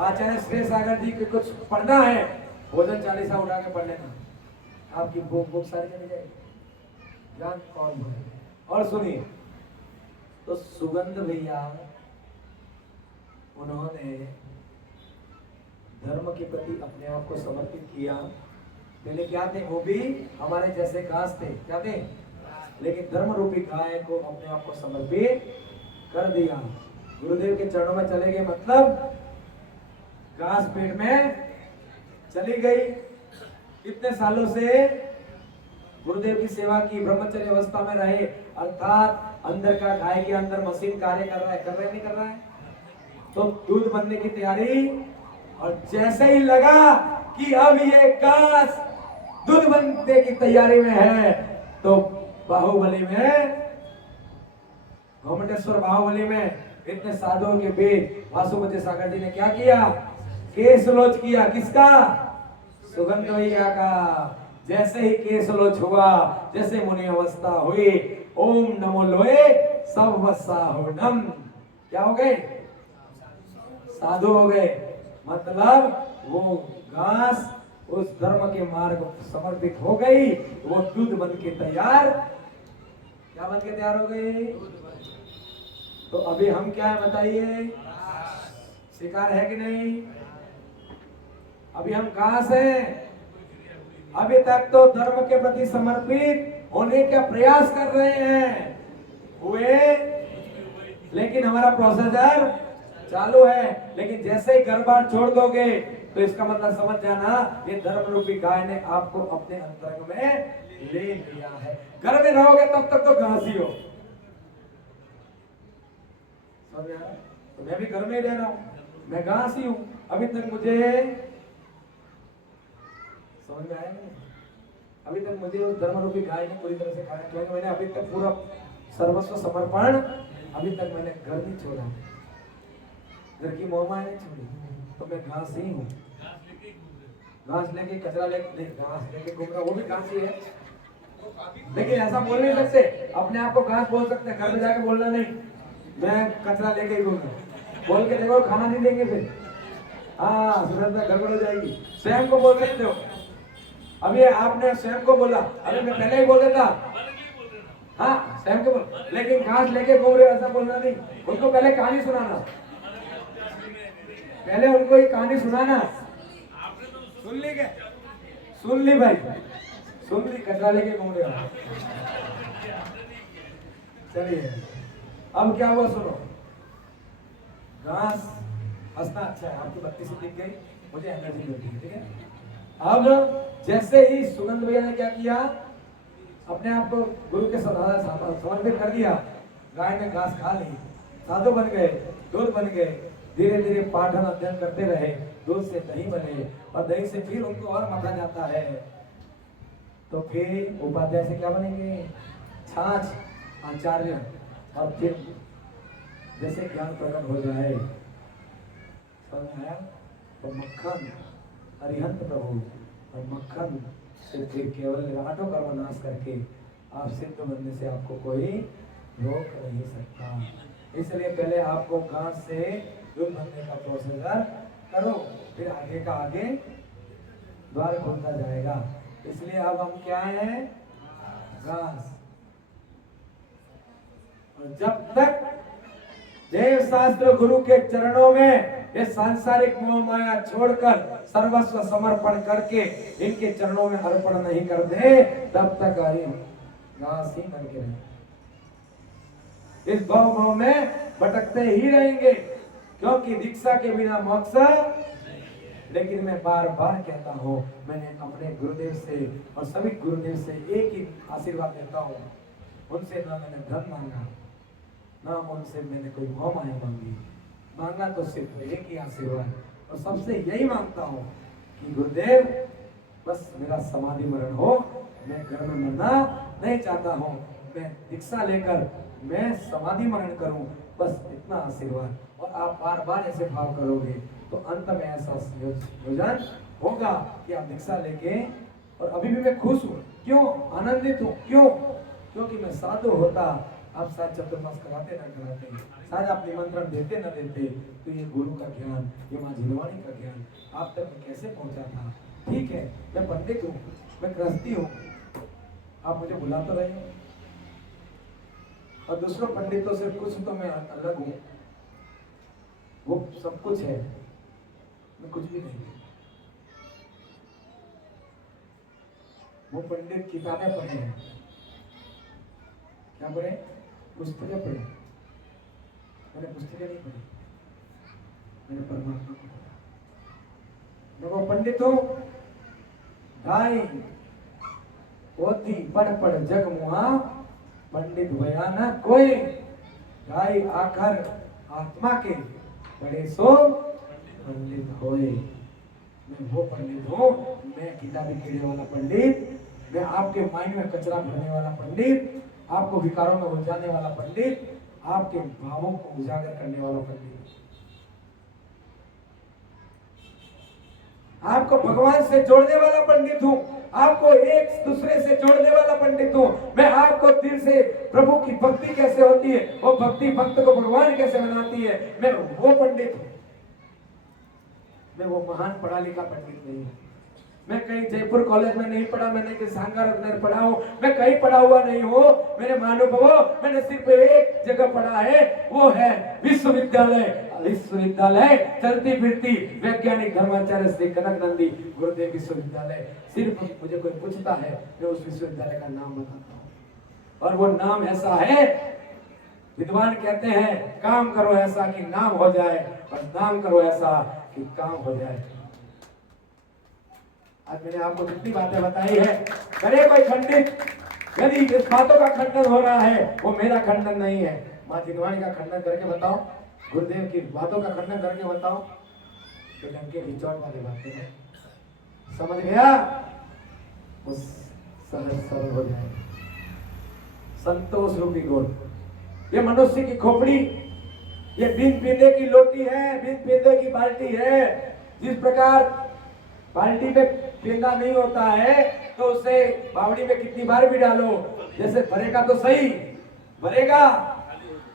आचार्य श्री सागर जी के कुछ पढ़ना है, भोजन चालीसा उठा के पढ़ लेना, आपकी बुक सारी चली जाएगी, ज्ञान कौन है। और सुनिए, तो सुगंध भैया उन्होंने धर्म के प्रति अपने आप को समर्पित किया। पहले क्या थे? वो भी हमारे जैसे घास थे। क्या थे? लेकिन धर्म रूपी गाय को अपने आप को समर्पित कर दिया, गुरुदेव के चरणों में चले गए। मतलब घास पेट में चली गई। कितने सालों से गुरुदेव की सेवा की, ब्रह्मचर्य अवस्था में रहे, अर्थात अंदर का गाय के अंदर मशीन कार्य कर रहा है, नहीं कर रहा है? तो दूध बनने की तैयारी, और जैसे ही लगा कि अब ये घास दूध बनने की तैयारी में है, तो बाहुबली में, घोमटेश्वर बाहुबली में इतने साधुओं के बीच वासुपति सागर जी ने क्या किया? केसलोच किया। किसका? सुगंध भैया का। जैसे ही केसलोच हुआ, जैसे मुनि अवस्था हुई, ओम नमो लोए सब वसाहुनम, क्या हो गए? साधु हो गए। मतलब वो घास उस धर्म के मार्ग समर्पित हो गई, वो दूध बन के तैयार। क्या बन के तैयार हो गई? तो अभी हम क्या है बताइए? शिकार है कि नहीं? अभी हम घास हैं। अभी तक तो धर्म के प्रति समर्पित होने का प्रयास कर रहे हैं, हुए, लेकिन हमारा प्रोसीजर चालू है। लेकिन जैसे ही घर बार छोड़ दोगे, तो इसका मतलब समझ जाना, ये धर्म रूपी गाय ने आपको अपने अंतरंग में ले लिया है। घर में रहोगे तब तक तो घास ही हो। समझ आया? तो मैं भी घर में रह रहा हूं, मैं घास ही हूं। अभी तक मुझे समझ में आया नहीं? अभी तक मुझे उस धर्म रूपी गाय ने पूरी तरह से खाया, क्योंकि मैंने अभी तक पूरा सर्वस्व समर्पण, अभी तक मैंने घर नहीं छोड़ा, घर की मोहमाया नहीं छोड़ी, तो मैं घास ही हूँ। घास लेके कचरा लेके, घास लेके घूम रहा, वो भी घास ही है। लेकिन ऐसा बोल नहीं सकते, अपने आप को घास बोल सकते हैं, घर में जाके बोलना नहीं मैं कचरा लेके ही घूम रहा। बोल के देखो, खाना नहीं देंगे फिर। हाँ, सूरज में गड़बड़ हो जाएगी। स्वयं को बोल सकते हो। अभी आपने स्वयं को बोला, अरे मैं पहले ही बोल देता। हाँ, स्वयं को बोल, लेकिन घास लेके घूम रहे, ऐसा बोलना नहीं। उनको पहले कहानी सुनाना, पहले उनको ये कहानी सुनाना। सुन ली क्या? सुन ली भाई, सुन ली, कचरा लेके घूम रहे हो। चलिए, अब क्या हुआ सुनो। घास हंसना अच्छा है, आपकी बत्ती से दिख गई, मुझे एनर्जी मिलती है, ठीक है। अब जैसे ही सुगंध भैया ने क्या किया, अपने आप को गुरु के समर्पित कर दिया, गाय ने घास खा ली, साधु बन गए, दूध बन गए, धीरे धीरे पाठन अध्ययन करते रहे, दूध से दही बने, और दही से फिर उनको और मथा जाता है, तो फिर उपाध्याय से क्या बनेंगे? छाछ, आचार्य, और फिर जैसे ज्ञान प्रकट हो जाए, समझ आया? तो मक्खन अरिहंत प्रभु, और मक्खन से फिर केवल आठों कर्म नाश करके आप सिद्ध बनने से आपको कोई रोक नहीं सकता। इसलिए पहले आपको घास से दूध बनने का प्रोसीजर करो, फिर आगे का आगे द्वार खुलता जाएगा। इसलिए अब हम क्या हैं? घास। और जब तक देव शास्त्र गुरु के चरणों में ये सांसारिक मोह माया छोड़कर सर्वस्व समर्पण करके इनके चरणों में अर्पण नहीं कर दे, तब तक घास ही बन के रहें, इस भाव भाव में भटकते ही रहेंगे, क्योंकि दीक्षा के बिना मोक्ष। लेकिन मैं बार बार कहता हूँ, मैंने अपने गुरुदेव से और सभी गुरुदेव से एक ही आशीर्वाद देता हूँ, उनसे ना मैंने धन मांगा, ना उनसे मैंने कोई मोह माया मांगी, मांगा तो सिर्फ एक ही आशीर्वाद, और सबसे यही मांगता हूँ कि गुरुदेव बस मेरा समाधि मरण हो, मैं घर में मरना नहीं चाहता हूँ, मैं दीक्षा लेकर मैं समाधि मरण करूं, बस इतना आशीर्वाद। और आप बार बार ऐसे भाव करोगे तो अंत में ऐसा योजन होगा कि आप दीक्षा लेके, और अभी भी मैं खुश हूँ, क्यों आनंदित हूँ, क्यों, क्योंकि मैं साधु होता, आप शायद चतुर्मास कराते ना कराते, शायद आप निमंत्रण देते ना देते, तो ये गुरु का ज्ञान, ये माँ झिलवाणी का ज्ञान आप तक मैं कैसे पहुंचा था। ठीक है, मैं पंडित हूँ, मैं गृहस्थी हूँ, आप मुझे बुला तो रहे हो, और दूसरों पंडितों से कुछ तो मैं अलग हूँ, वो सब कुछ है, मैं कुछ भी नहीं। वो पंडित किताबें पढ़े हैं, क्या पढ़े, पुस्तकें पढ़े, मैंने पुस्तकें नहीं पढ़ी, मैंने परमात्मा को पढ़ा। मैं वो पंडित हूँ, ढाई पोथी पढ़ पढ़ जग मुआ, पंडित भया न कोई, ढाई आखर आत्मा के पढ़े सो पंडित होए। मैं वो पंडित हूँ, मैं किताबी कीड़े वाला पंडित, मैं आपके माइंड में कचरा भरने वाला पंडित, आपको विकारों में उलझाने वाला पंडित, आपके भावों को उजागर करने वाला पंडित, आपको भगवान से जोड़ने वाला पंडित हूँ, आपको एक दूसरे से जोड़ने वाला पंडित हूँ। मैं आपको दिल से प्रभु की भक्ति कैसे होती है, वो भक्ति भक्त को भगवान कैसे बनाती है, मैं वो पंडित हूँ। मैं वो महान पढ़ा लिखा पंडित नहीं हूँ। मैं कहीं जयपुर कॉलेज में नहीं पढ़ा, मैंने कहीं सांगार पढ़ा हूँ, मैं कहीं पढ़ा हुआ नहीं हूँ। मेरे महानुभवों, मैंने सिर्फ एक जगह पढ़ा है, वो है विश्वविद्यालय। विश्वविद्यालय चलती फिरती वैज्ञानिक धर्माचार्य श्री कनक नंदी गुरुदेव विश्वविद्यालय। सिर्फ मुझे कोई पूछता है, मैं उस विश्वविद्यालय का नाम बताता हूँ, और वो नाम ऐसा है, विद्वान कहते हैं काम करो ऐसा कि नाम हो जाए, और नाम करो ऐसा कि काम हो जाए। आज मैंने आपको जितनी बातें बताई है, करे कोई खंडित, यदि इस बातों का खंडन हो रहा है, वो मेरा खंडन नहीं है, माँ जिनवाणी का खंडन करके बताओ, गुरुदेव की बातों का खंडन करके बताओ, तो डंके रिचौड़ वाली बातें हैं। समझ गया, उस सहज सरल हो जाए संतोष रूपी गुण। ये मनुष्य की खोपड़ी, ये बिन पीने की लोटी है, बिन पीने की बाल्टी है। जिस प्रकार बाल्टी में पेंदा नहीं होता है, तो उसे बावड़ी में कितनी बार भी डालो, जैसे भरेगा तो सही, भरेगा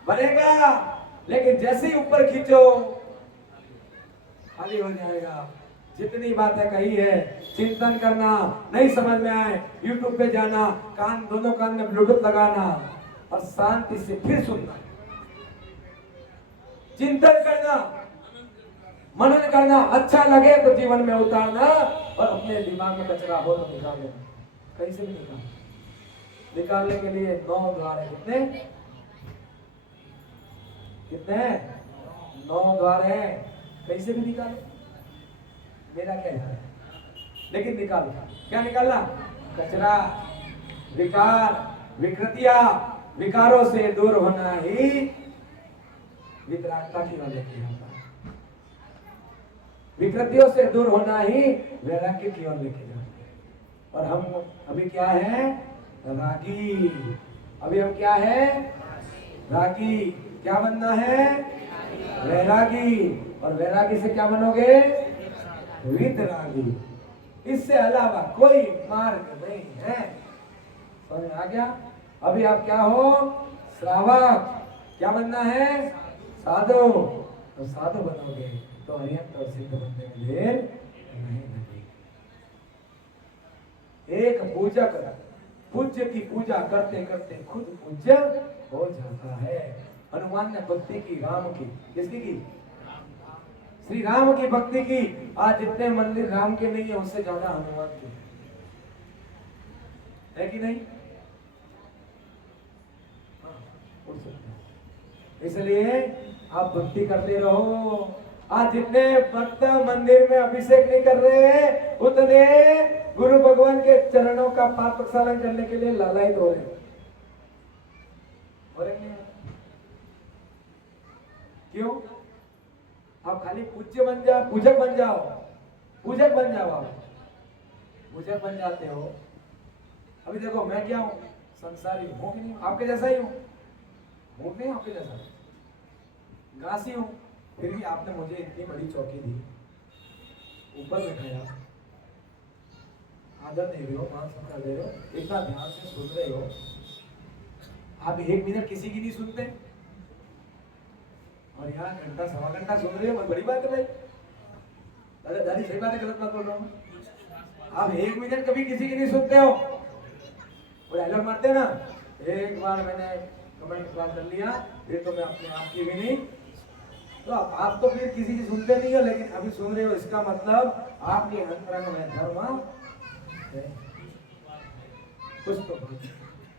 भरेगा, लेकिन जैसे ही ऊपर खींचो खाली हो जाएगा। जितनी बातें कही है, चिंतन करना, नहीं समझ में आए YouTube पे जाना, कान दोनों कान में ब्लूटूथ लगाना और शांति से फिर सुनना, चिंतन करना, मनन करना, अच्छा लगे तो जीवन में उतारना, और अपने दिमाग में कचरा हो तो निकाल लेना, कहीं से भी निकालने के लिए 9 द्वार है। कितने कितने 9 द्वार है, कहीं से भी निकालो, मेरा क्या है, लेकिन निकालो। क्या निकालना, कचरा, विकार, विकृतियां, विकारों से दूर होना ही वितरागता की वजह की होता है। विकृतियों से दूर होना ही वैराग्य की ओर लेके जाते हैं। और हम अभी क्या है, रागी। अभी हम क्या है, रागी। क्या बनना है, वैरागी। और वैरागी से क्या बनोगे, वितरागी। इससे अलावा कोई मार्ग नहीं है। समझ में आ गया। अभी आप क्या हो, श्रावक। क्या बनना है, साधु। तो साधु बनोगे तो अरिहंत और सिद्ध बनने में देर नहीं लगेगी। एक पूजक पूज्य की पूजा करते करते खुद पूज्य हो जाता है। हनुमान ने भक्ति की, राम की, किसकी की, श्री राम की भक्ति की। आज जितने मंदिर राम के नहीं है, उससे ज्यादा हनुमान के है कि नहीं। इसलिए आप भक्ति करते रहो। आज जितने भक्त मंदिर में अभिषेक नहीं कर रहे हैं, उतने गुरु भगवान के चरणों का पाप प्रक्षालन करने के लिए लालायित हो रहे हैं। नहीं? क्यों? आप खाली पूज्य बन जाओ, पूजक बन जाओ, पूजक बन जाओ आप। मुझे बन जाते हो। अभी देखो मैं क्या हूँ, संसारी हूँ कि नहीं, आपके जैसा ही हूँ, हूँ नहीं आपके जैसा, घासी हूँ। फिर भी आपने मुझे इतनी बड़ी चौकी दी, ऊपर बैठाया, आदर दे रहे हो, मान सम्मान दे रहे हो, इतना ध्यान से सुन रहे हो। आप 1 मिनट किसी की नहीं सुनते, और यहाँ घंटा सवा घंटा सुन रहे हो, बहुत बड़ी बात है भाई। अरे दादी सही बात है, गलत बात बोल रहा हूँ? आप 1 मिनट कभी किसी की नहीं सुनते हो। वो डायलॉग मारते हैं ना, एक बार मैंने कमेंट कर लिया, फिर तो मैं अपने आप की भी नहीं। तो आप तो फिर किसी की सुनते नहीं हो, लेकिन अभी सुन रहे हो, इसका मतलब आपके अंतरंग में धर्म है। कुछ तो बात,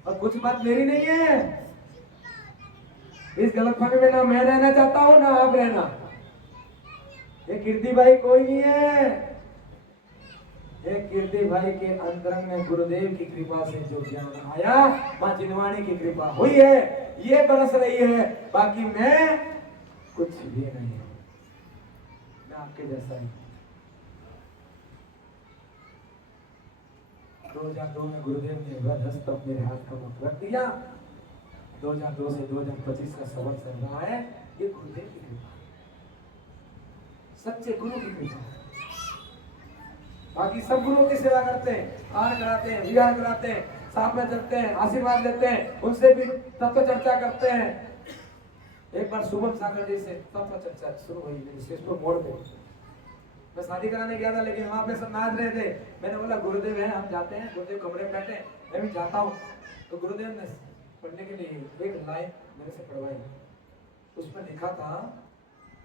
और कुछ बात मेरी नहीं है। इस गलतफहमी में ना मैं रहना चाहता हूं, ना आप रहना। ये कीर्ति भाई कोई नहीं है, ये कीर्ति भाई के अंतरंग में गुरुदेव की कृपा से जो ज्ञान आया, मां जिनवाणी की कृपा हुई है, ये बरस रही है। बाकी मैं कुछ भी नहीं हूं, मैं आपके जैसा ही। 2002 में गुरुदेव ने वह हस्त मेरे हाथ का मुख रख दिया। 2002 से 2025 का सफर चल रहा है, ये गुरुदेव की कृपा, सच्चे गुरु की कृपा। बाकी सब गुरुओं की सेवा करते हैं, आन कराते हैं, विहार कराते हैं, साथ में चलते हैं, आशीर्वाद लेते हैं, उनसे भी तत्व चर्चा करते हैं। एक बार शुभम सागर जी से तत्व चर्चा शुरू हुई विशेषपुर मोड़ पे। मैं शादी कराने गया था, लेकिन वहां पे सब नाच रहे थे। मैंने बोला गुरुदेव है, हम जाते हैं, गुरुदेव कमरे में बैठे, मैं भी जाता हूँ। तो गुरुदेव ने पढ़ने के लिए एक लाइन मेरे से पढ़वाई, उसमें लिखा था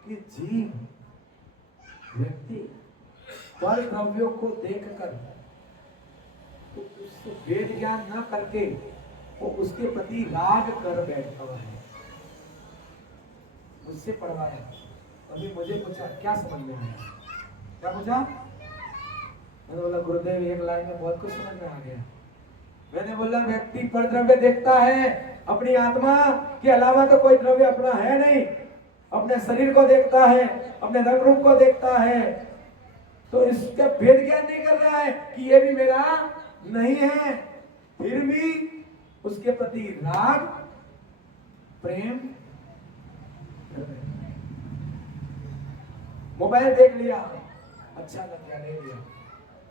कि जीव व्यक्ति पर द्रव्यों को देखकर, तो उससे वेद ज्ञान न करके वो उसके प्रति राग कर बैठता है। मुझसे पढ़वाया, अभी मुझे पूछा क्या समझ में आया, क्या पूछा? मैंने बोला गुरुदेव एक लाइन में बहुत कुछ समझ में आ गया। मैंने बोला व्यक्ति पर द्रव्य देखता है, अपनी आत्मा के अलावा तो कोई द्रव्य अपना है नहीं। अपने शरीर को देखता है, अपने रंग रूप को देखता है, तो इसका भेद ज्ञान नहीं कर रहा है कि ये भी मेरा नहीं है। फिर भी उसके प्रति राग प्रेम। मोबाइल देख लिया, अच्छा लग गया, ले लिया।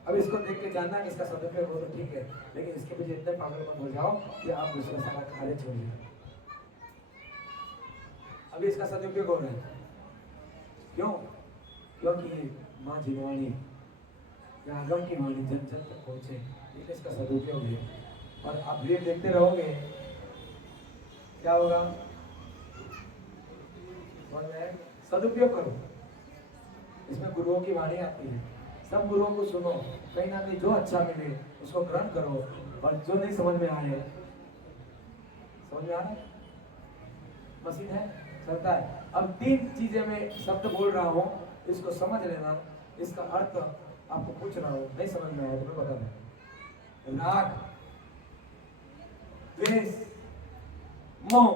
अब इसको देख के जानना कि इसका सदुपयोग हो तो ठीक है, लेकिन इसके पीछे इतने पागल मत हो जाओ कि आप दूसरा सारा कार्य छोड़ दीजिए। अभी इसका सदुपयोग हो रहा है, क्यों? क्योंकि मां जिनवाणी या आगम की वाणी जन जन तक पहुंचे, इसलिए इसका सदुपयोग है। और आप भीड़ देखते रहोगे, क्या होगा? सदुपयोग करो, इसमें गुरुओं की वाणी आती है, सब गुरुओं को सुनो, कहीं ना कहीं जो अच्छा मिले उसको ग्रहण करो, और जो नहीं समझ में आए, समझ में आ रहा है? मशीन है, चलता है। अब 3 चीजें मैं शब्द बोल रहा हूँ, इसको समझ लेना, इसका अर्थ आपको पूछ रहा हूँ, नहीं समझ में आया तो मैं बता दूं। राग, द्वेष, मोह,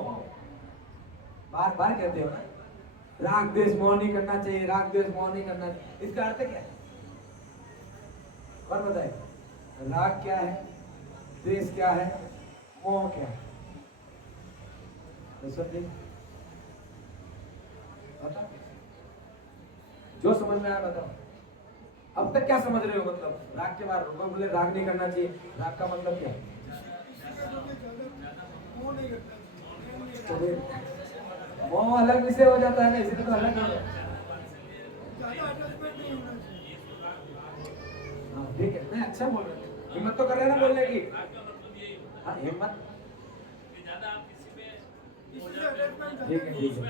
बार बार कहते हो ना, राग द्वेष मोह नहीं करना चाहिए, राग द्वेष मोह नहीं करना चाहिए। इसका अर्थ क्या है और बताइए? राग क्या है, द्वेष क्या है, मोह क्या है? बता, जो समझ में आया बताओ। अब तक क्या समझ रहे हो? मतलब राग के बाद रुको, बोले राग नहीं करना चाहिए, राग का मतलब क्या? मोह अलग विषय हो जाता है ना, इसलिए तो अलग है। हाँ ठीक है, मैं अच्छा बोल रहा हूँ, हिम्मत तो कर रहे ना बोलने की। हाँ हिम्मत, ठीक है ठीक है।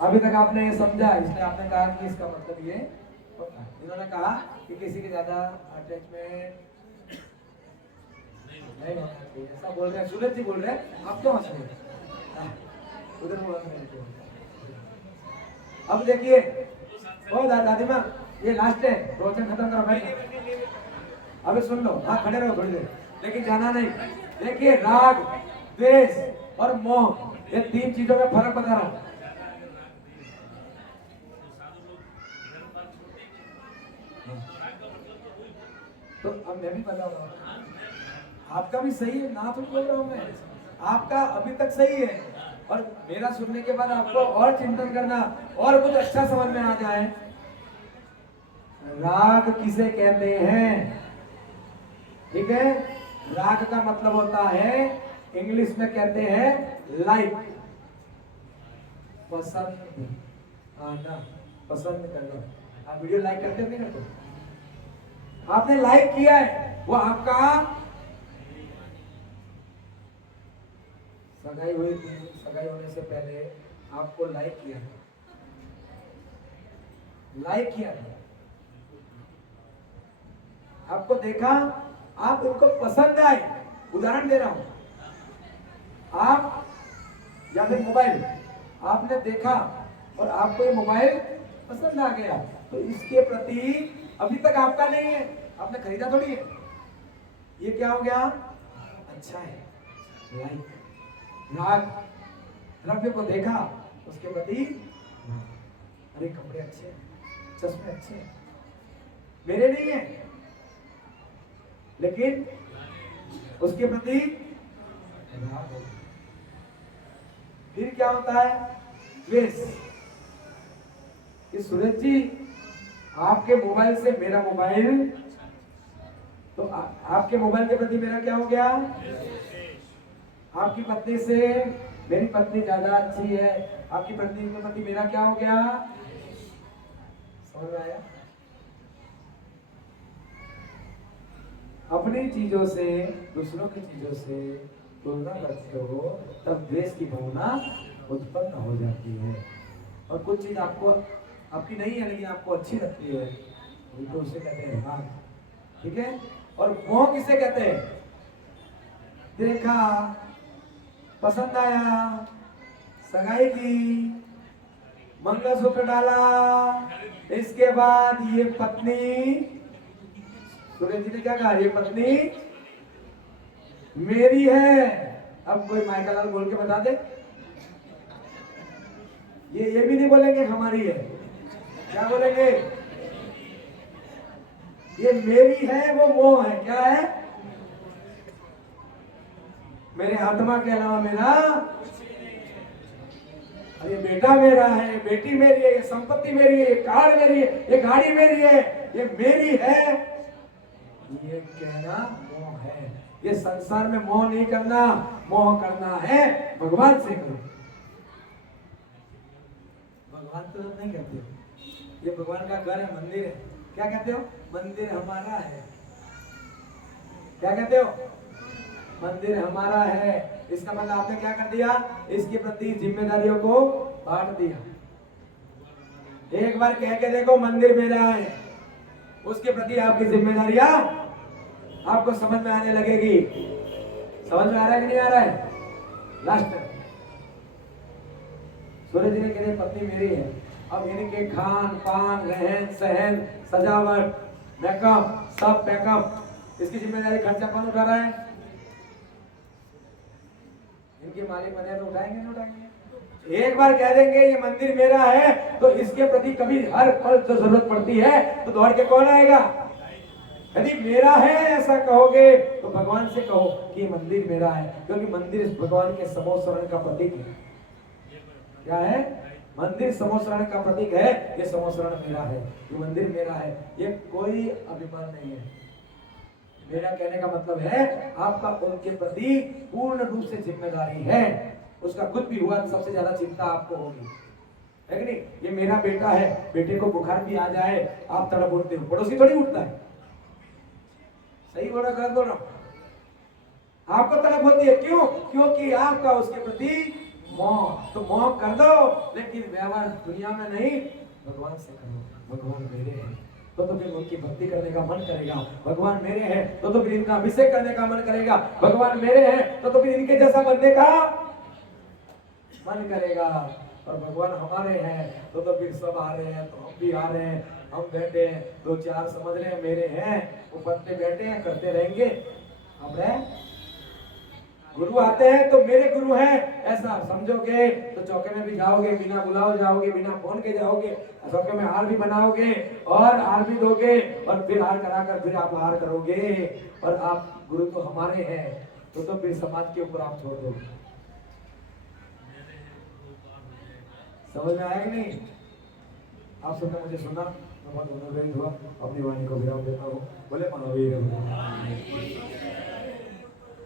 अभी तक आपने ये समझा, इसलिए आपने कहा कि इसका मतलब ये होता है। इन्होंने कहा कि किसी के ज्यादा अटैचमेंट नहीं होना चाहिए, ऐसा बोल रहे हैं। सूरज जी बोल रहे हैं, आप क्यों हंस रहे हैं? उधर बोला अब देखिए, ओ दादी माँ, ये लास्ट है, प्रवचन खत्म करो भाई। अभी सुन लो, हाँ खड़े रहो थोड़ी देर, लेकिन जाना नहीं। देखिए राग, द्वेष और मोह, ये 3 चीजों में फर्क बता रहा हूं। तो अब मैं भी बता रहा हूँ, आपका भी सही है ना, तो बोल रहा हूँ मैं, आपका अभी तक सही है, और मेरा सुनने के बाद आपको और चिंतन करना और कुछ अच्छा समझ में आ जाए। राग किसे कहते हैं? ठीक है, राग का मतलब होता है, इंग्लिश में कहते हैं लाइक, पसंद आना, पसंद करना। आप वीडियो लाइक करते हो ना, तो आपने लाइक किया है, वो आपका सगाई हुई थी, सगाई होने से पहले आपको लाइक किया है, लाइक किया है, आपको देखा, आप उनको पसंद आए। उदाहरण दे रहा हूं, आप या फिर मोबाइल आपने देखा और आपको ये मोबाइल पसंद आ गया, तो इसके प्रति अभी तक आपका नहीं है, आपने खरीदा थोड़ी है, ये क्या हो गया? अच्छा है, लाइक। राग, द्रव्य को देखा, उसके प्रति अरे कपड़े अच्छे हैं, चश्मे अच्छे हैं, मेरे नहीं है, लेकिन उसके प्रति राग हो। फिर क्या होता है? द्वेष, कि सूरज जी आपके मोबाइल से मेरा मोबाइल, तो आपके मोबाइल के प्रति मेरा क्या हो गया? आपकी पत्नी से मेरी पत्नी ज्यादा अच्छी है, आपकी पत्नी के प्रति मेरा क्या हो गया? समझ में आया? अपनी चीजों से दूसरों की चीजों से तुलना करते हो, तब द्वेष की भावना उत्पन्न हो जाती है। और कुछ चीज आपको आपकी नहीं है, लेकिन आपको अच्छी लगती है, तो उसे कहते हैं राग। ठीक है, और मोह किसे कहते हैं? देखा, पसंद आया, सगाई की, मंगलसूत्र डाला, इसके बाद ये पत्नी, सुरेश जी ने क्या कहा? ये पत्नी मेरी है। अब कोई माइकलाल बोल के बता दे, ये भी नहीं बोलेंगे हमारी है, क्या बोलेंगे? ये मेरी है, वो मोह है। क्या है? मेरे आत्मा के अलावा मेरा, अरे बेटा मेरा है, बेटी मेरी है, ये संपत्ति मेरी है, ये कार मेरी है, ये गाड़ी मेरी है, ये मेरी है, ये कहना मोह है। ये संसार में मोह नहीं करना, मोह करना है भगवान से करो। भगवान तो नहीं कहते हो, ये भगवान का घर है, मंदिर है, क्या कहते हो? मंदिर हमारा है। क्या कहते हो? मंदिर हमारा है। इसका मतलब आपने क्या कर दिया? इसके प्रति जिम्मेदारियों को बांट दिया। एक बार कह के देखो मंदिर मेरा है, उसके प्रति आपकी जिम्मेदारियां आपको समझ में आने लगेगी। समझ में आ रहा है कि नहीं आ रहा है? लास्ट सूर्य जी ने कह पत्नी मेरी है। अब इनके खान पान, रहन सहन, सजावट, मेकअप, सब पैकअप, इसकी जिम्मेदारी खर्चा कौन उठा रहा है? इनके मालिक बने तो उठाएंगे नहीं उठाएंगे? एक बार कह देंगे ये मंदिर मेरा है, तो इसके प्रति कभी हर पल जो जरूरत पड़ती है तो दौड़ के कौन आएगा? यदि मेरा है ऐसा कहोगे तो भगवान से कहो कि ये मंदिर मेरा है, क्योंकि मंदिर इस भगवान के समोसरण का प्रतीक है। क्या है? मंदिर समोसरण का प्रतीक है। ये समोसरण मेरा है, ये मंदिर मेरा है, ये कोई अभिमान नहीं है। मेरा कहने का मतलब है आपका उनके प्रति पूर्ण रूप से जिम्मेदारी है। उसका कुछ भी हुआ तो सबसे ज्यादा चिंता आपको होगी, है कि नहीं? ये मेरा बेटा है, बेटे को बुखार भी आ जाए आप तड़प उठते हो, पड़ोसी थोड़ी उठता है। सही बोल रहा, गलत बोल रहा? आपको तड़प होती है, क्यों? क्योंकि आपका उसके प्रति मोह। तो मोह कर दो, लेकिन व्यवहार दुनिया में नहीं, भगवान से करो। भगवान मेरे हैं तो फिर उनकी भक्ति करने का मन करेगा। भगवान मेरे हैं तो फिर इनका अभिषेक करने का मन करेगा। भगवान मेरे हैं तो फिर इनके जैसा बनने का मन करेगा। और भगवान हमारे हैं तो फिर सब आ रहे हैं, तो हम भी आ रहे हैं, हम बैठे हैं, दो चार समझ रहे हैं मेरे हैं, वो पत्ते बैठे हैं, करते रहेंगे। अब गुरु आते हैं तो मेरे गुरु हैं ऐसा आप समझोगे तो चौके में भी जाओगे, बिना बुलाओ जाओगे, बिना फोन के जाओगे, चौके में हार भी बनाओगे और हार भी दोगे और फिर हार कराकर फिर आप हार करोगे और आप गुरु तो हमारे हैं तो फिर समाज के ऊपर आप छोड़ दो। समझ में आया कि नहीं? आप सबने मुझे सुना, मैं बहुत मनोरंजित हुआ, अपनी वाणी को विराम देता हूँ। बोले महावीर।